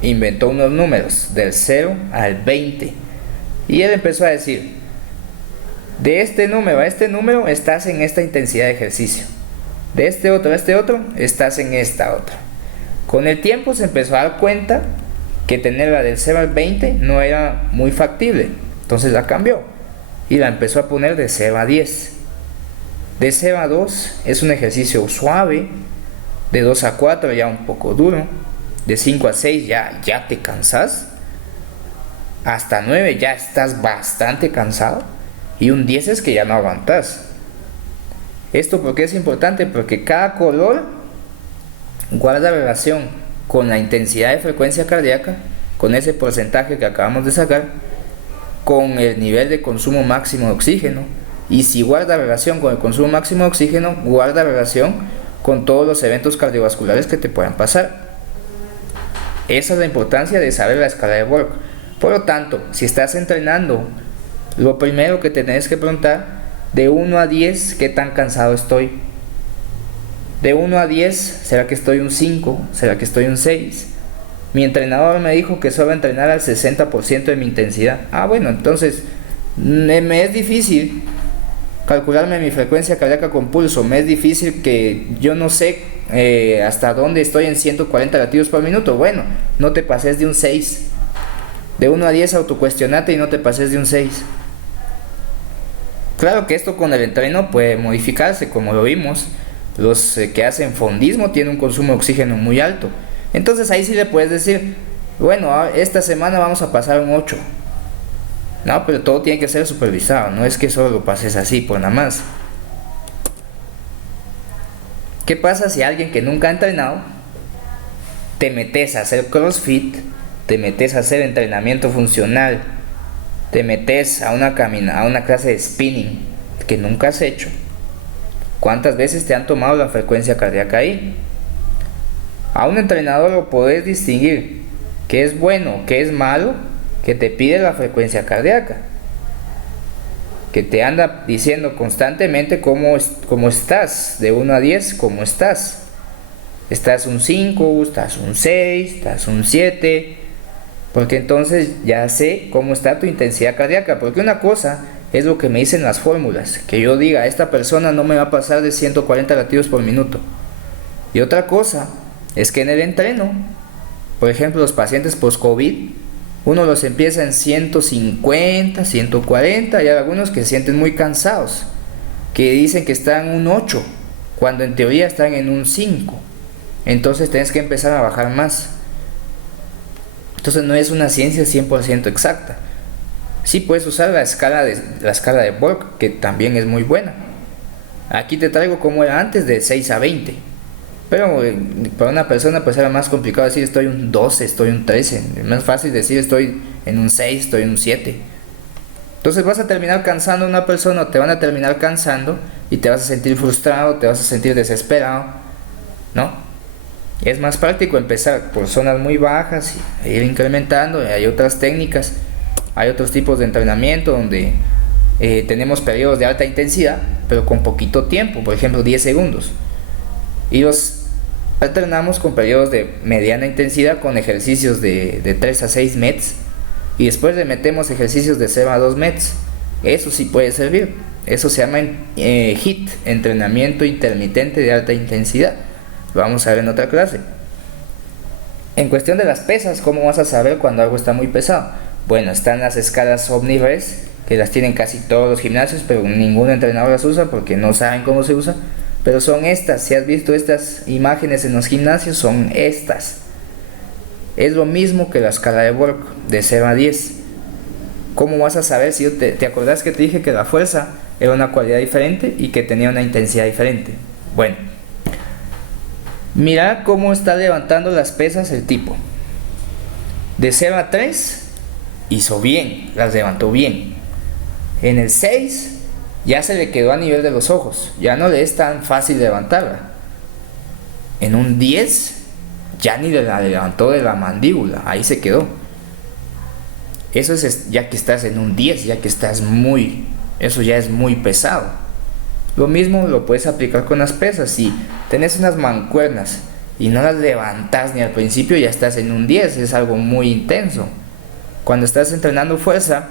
inventó unos números del 0 al 20. Y él empezó a decir, de este número a este número estás en esta intensidad de ejercicio. De este otro a este otro estás en esta otra. Con el tiempo se empezó a dar cuenta que tenerla del 0 al 20 no era muy factible. Entonces la cambió y la empezó a poner de 0 a 10. De 0 a 2 es un ejercicio suave. De 2 a 4 ya un poco duro. De 5 a 6 ya te cansas. Hasta 9 ya estás bastante cansado. Y un 10 es que ya no aguantas. ¿Esto por qué es importante? Porque cada color guarda relación con la intensidad de frecuencia cardíaca, con ese porcentaje que acabamos de sacar, con el nivel de consumo máximo de oxígeno. Y si guarda relación con el consumo máximo de oxígeno, guarda relación con todos los eventos cardiovasculares que te puedan pasar. Esa es la importancia de saber la escala de Borg. Por lo tanto, si estás entrenando, lo primero que te tenés que preguntar, de 1 a 10, ¿qué tan cansado estoy? De 1 a 10, ¿será que estoy un 5? ¿Será que estoy un 6? Mi entrenador me dijo que solo entrenar al 60% de mi intensidad. Bueno, entonces me es difícil calcularme mi frecuencia cardíaca con pulso. Me es difícil, que yo no sé hasta dónde estoy en 140 latidos por minuto. Bueno, no te pases de un 6. De 1 a 10 autocuestionate y no te pases de un 6. Claro que esto con el entreno puede modificarse, como lo vimos. Los que hacen fondismo tienen un consumo de oxígeno muy alto. Entonces ahí sí le puedes decir, bueno, esta semana vamos a pasar un 8. No, pero todo tiene que ser supervisado. No es que solo lo pases así por nada más. ¿Qué pasa si alguien que nunca ha entrenado te metes a hacer CrossFit, te metes a hacer entrenamiento funcional, te metes a una clase de spinning que nunca has hecho? ¿Cuántas veces te han tomado la frecuencia cardíaca ahí? A un entrenador lo podés distinguir qué es bueno, qué es malo, que te pide la frecuencia cardíaca, que te anda diciendo constantemente cómo estás, de 1 a 10, cómo estás. ¿Estás un 5? ¿Estás un 6? ¿Estás un 7? porque entonces ya sé cómo está tu intensidad cardíaca. Porque una cosa es lo que me dicen las fórmulas, que yo diga, esta persona no me va a pasar de 140 latidos por minuto. Y otra cosa es que en el entreno, por ejemplo, los pacientes post-COVID, uno los empieza en 150, 140, y hay algunos que se sienten muy cansados, que dicen que están en un 8, cuando en teoría están en un 5. Entonces tienes que empezar a bajar más. Entonces no es una ciencia 100% exacta. Sí puedes usar la escala de Borg, que también es muy buena. Aquí te traigo como era antes, de 6 a 20. Pero para una persona pues era más complicado decir estoy un 12, estoy un 13. Es más fácil decir estoy en un 6, estoy en un 7. Entonces vas a terminar cansando a una persona, o te van a terminar cansando, y te vas a sentir frustrado, te vas a sentir desesperado, ¿no? Es más práctico empezar por zonas muy bajas y ir incrementando. Hay otras técnicas, hay otros tipos de entrenamiento donde tenemos periodos de alta intensidad, pero con poquito tiempo, por ejemplo 10 segundos. Y los alternamos con periodos de mediana intensidad con ejercicios de 3 a 6 METs. Y después le metemos ejercicios de 0 a 2 METs. Eso sí puede servir. Eso se llama HIIT, entrenamiento intermitente de alta intensidad. Lo vamos a ver en otra clase. En cuestión de las pesas, ¿cómo vas a saber cuando algo está muy pesado? Bueno, están las escalas Omni-Res, que las tienen casi todos los gimnasios, pero ningún entrenador las usa porque no saben cómo se usa. Pero son estas, si has visto estas imágenes en los gimnasios, son estas. Es lo mismo que la escala de Borg, de 0 a 10. ¿Cómo vas a saber si te acordás que te dije que la fuerza era una cualidad diferente y que tenía una intensidad diferente? Bueno, mira cómo está levantando las pesas el tipo. De 0 a 3 hizo bien, las levantó bien. En el 6 ya se le quedó a nivel de los ojos, ya no le es tan fácil levantarla. En un 10 ya ni la levantó de la mandíbula, ahí se quedó. Eso es ya que estás en un 10, ya que estás eso ya es muy pesado. Lo mismo lo puedes aplicar con las pesas. Si tenés unas mancuernas y no las levantas ni al principio, ya estás en un 10, es algo muy intenso. Cuando estás entrenando fuerza,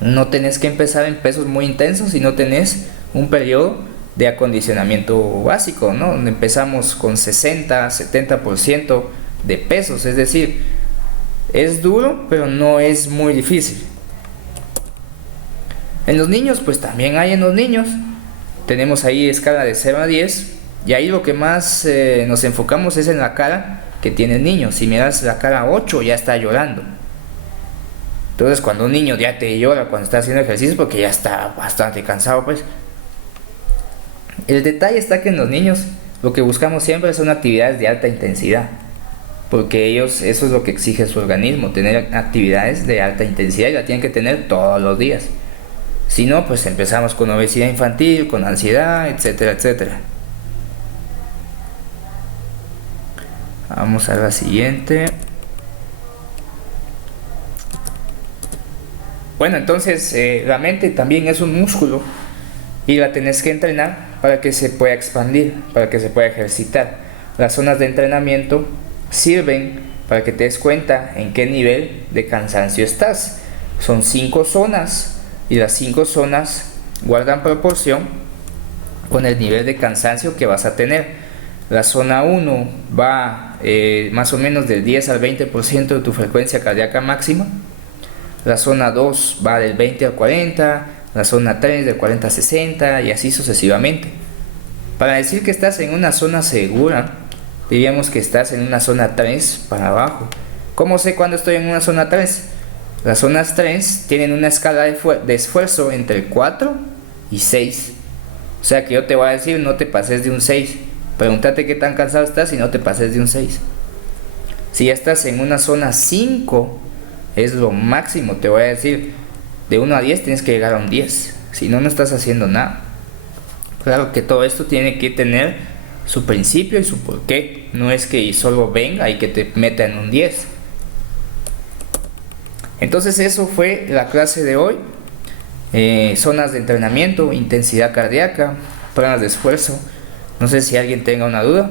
no tenés que empezar en pesos muy intensos, sino tenés un periodo de acondicionamiento básico, ¿no? Donde empezamos con 60, 70% de pesos, es decir, es duro, pero no es muy difícil. En los niños, pues también hay en los niños. Tenemos ahí escala de 0 a 10, y ahí lo que más nos enfocamos es en la cara que tiene el niño. Si miras la cara 8, ya está llorando. Entonces cuando un niño ya te llora cuando está haciendo ejercicio, porque ya está bastante cansado, pues. El detalle está que en los niños lo que buscamos siempre son actividades de alta intensidad, porque eso es lo que exige su organismo, tener actividades de alta intensidad, y la tienen que tener todos los días. Si no, pues empezamos con obesidad infantil, con ansiedad, etcétera, etcétera. Vamos a la siguiente. Bueno, entonces la mente también es un músculo y la tenés que entrenar para que se pueda expandir, para que se pueda ejercitar. Las zonas de entrenamiento sirven para que te des cuenta en qué nivel de cansancio estás. Son 5 zonas y las 5 zonas guardan proporción con el nivel de cansancio que vas a tener. La zona 1 va más o menos del 10 al 20% de tu frecuencia cardíaca máxima. La zona 2 va del 20 al 40, la zona 3 del 40 a 60 y así sucesivamente. Para decir que estás en una zona segura, diríamos que estás en una zona 3 para abajo. ¿Cómo sé cuándo estoy en una zona 3? Las zonas 3 tienen una escala de esfuerzo entre 4 y 6. O sea que yo te voy a decir, no te pases de un 6. Pregúntate qué tan cansado estás y no te pases de un 6. Si ya estás en una zona 5, es lo máximo, te voy a decir. De 1 a 10 tienes que llegar a un 10. Si no, no estás haciendo nada. Claro que todo esto tiene que tener su principio y su porqué. No es que solo venga y que te meta en un 10. Entonces eso fue la clase de hoy. Zonas de entrenamiento, intensidad cardíaca, pruebas de esfuerzo. No sé si alguien tenga una duda.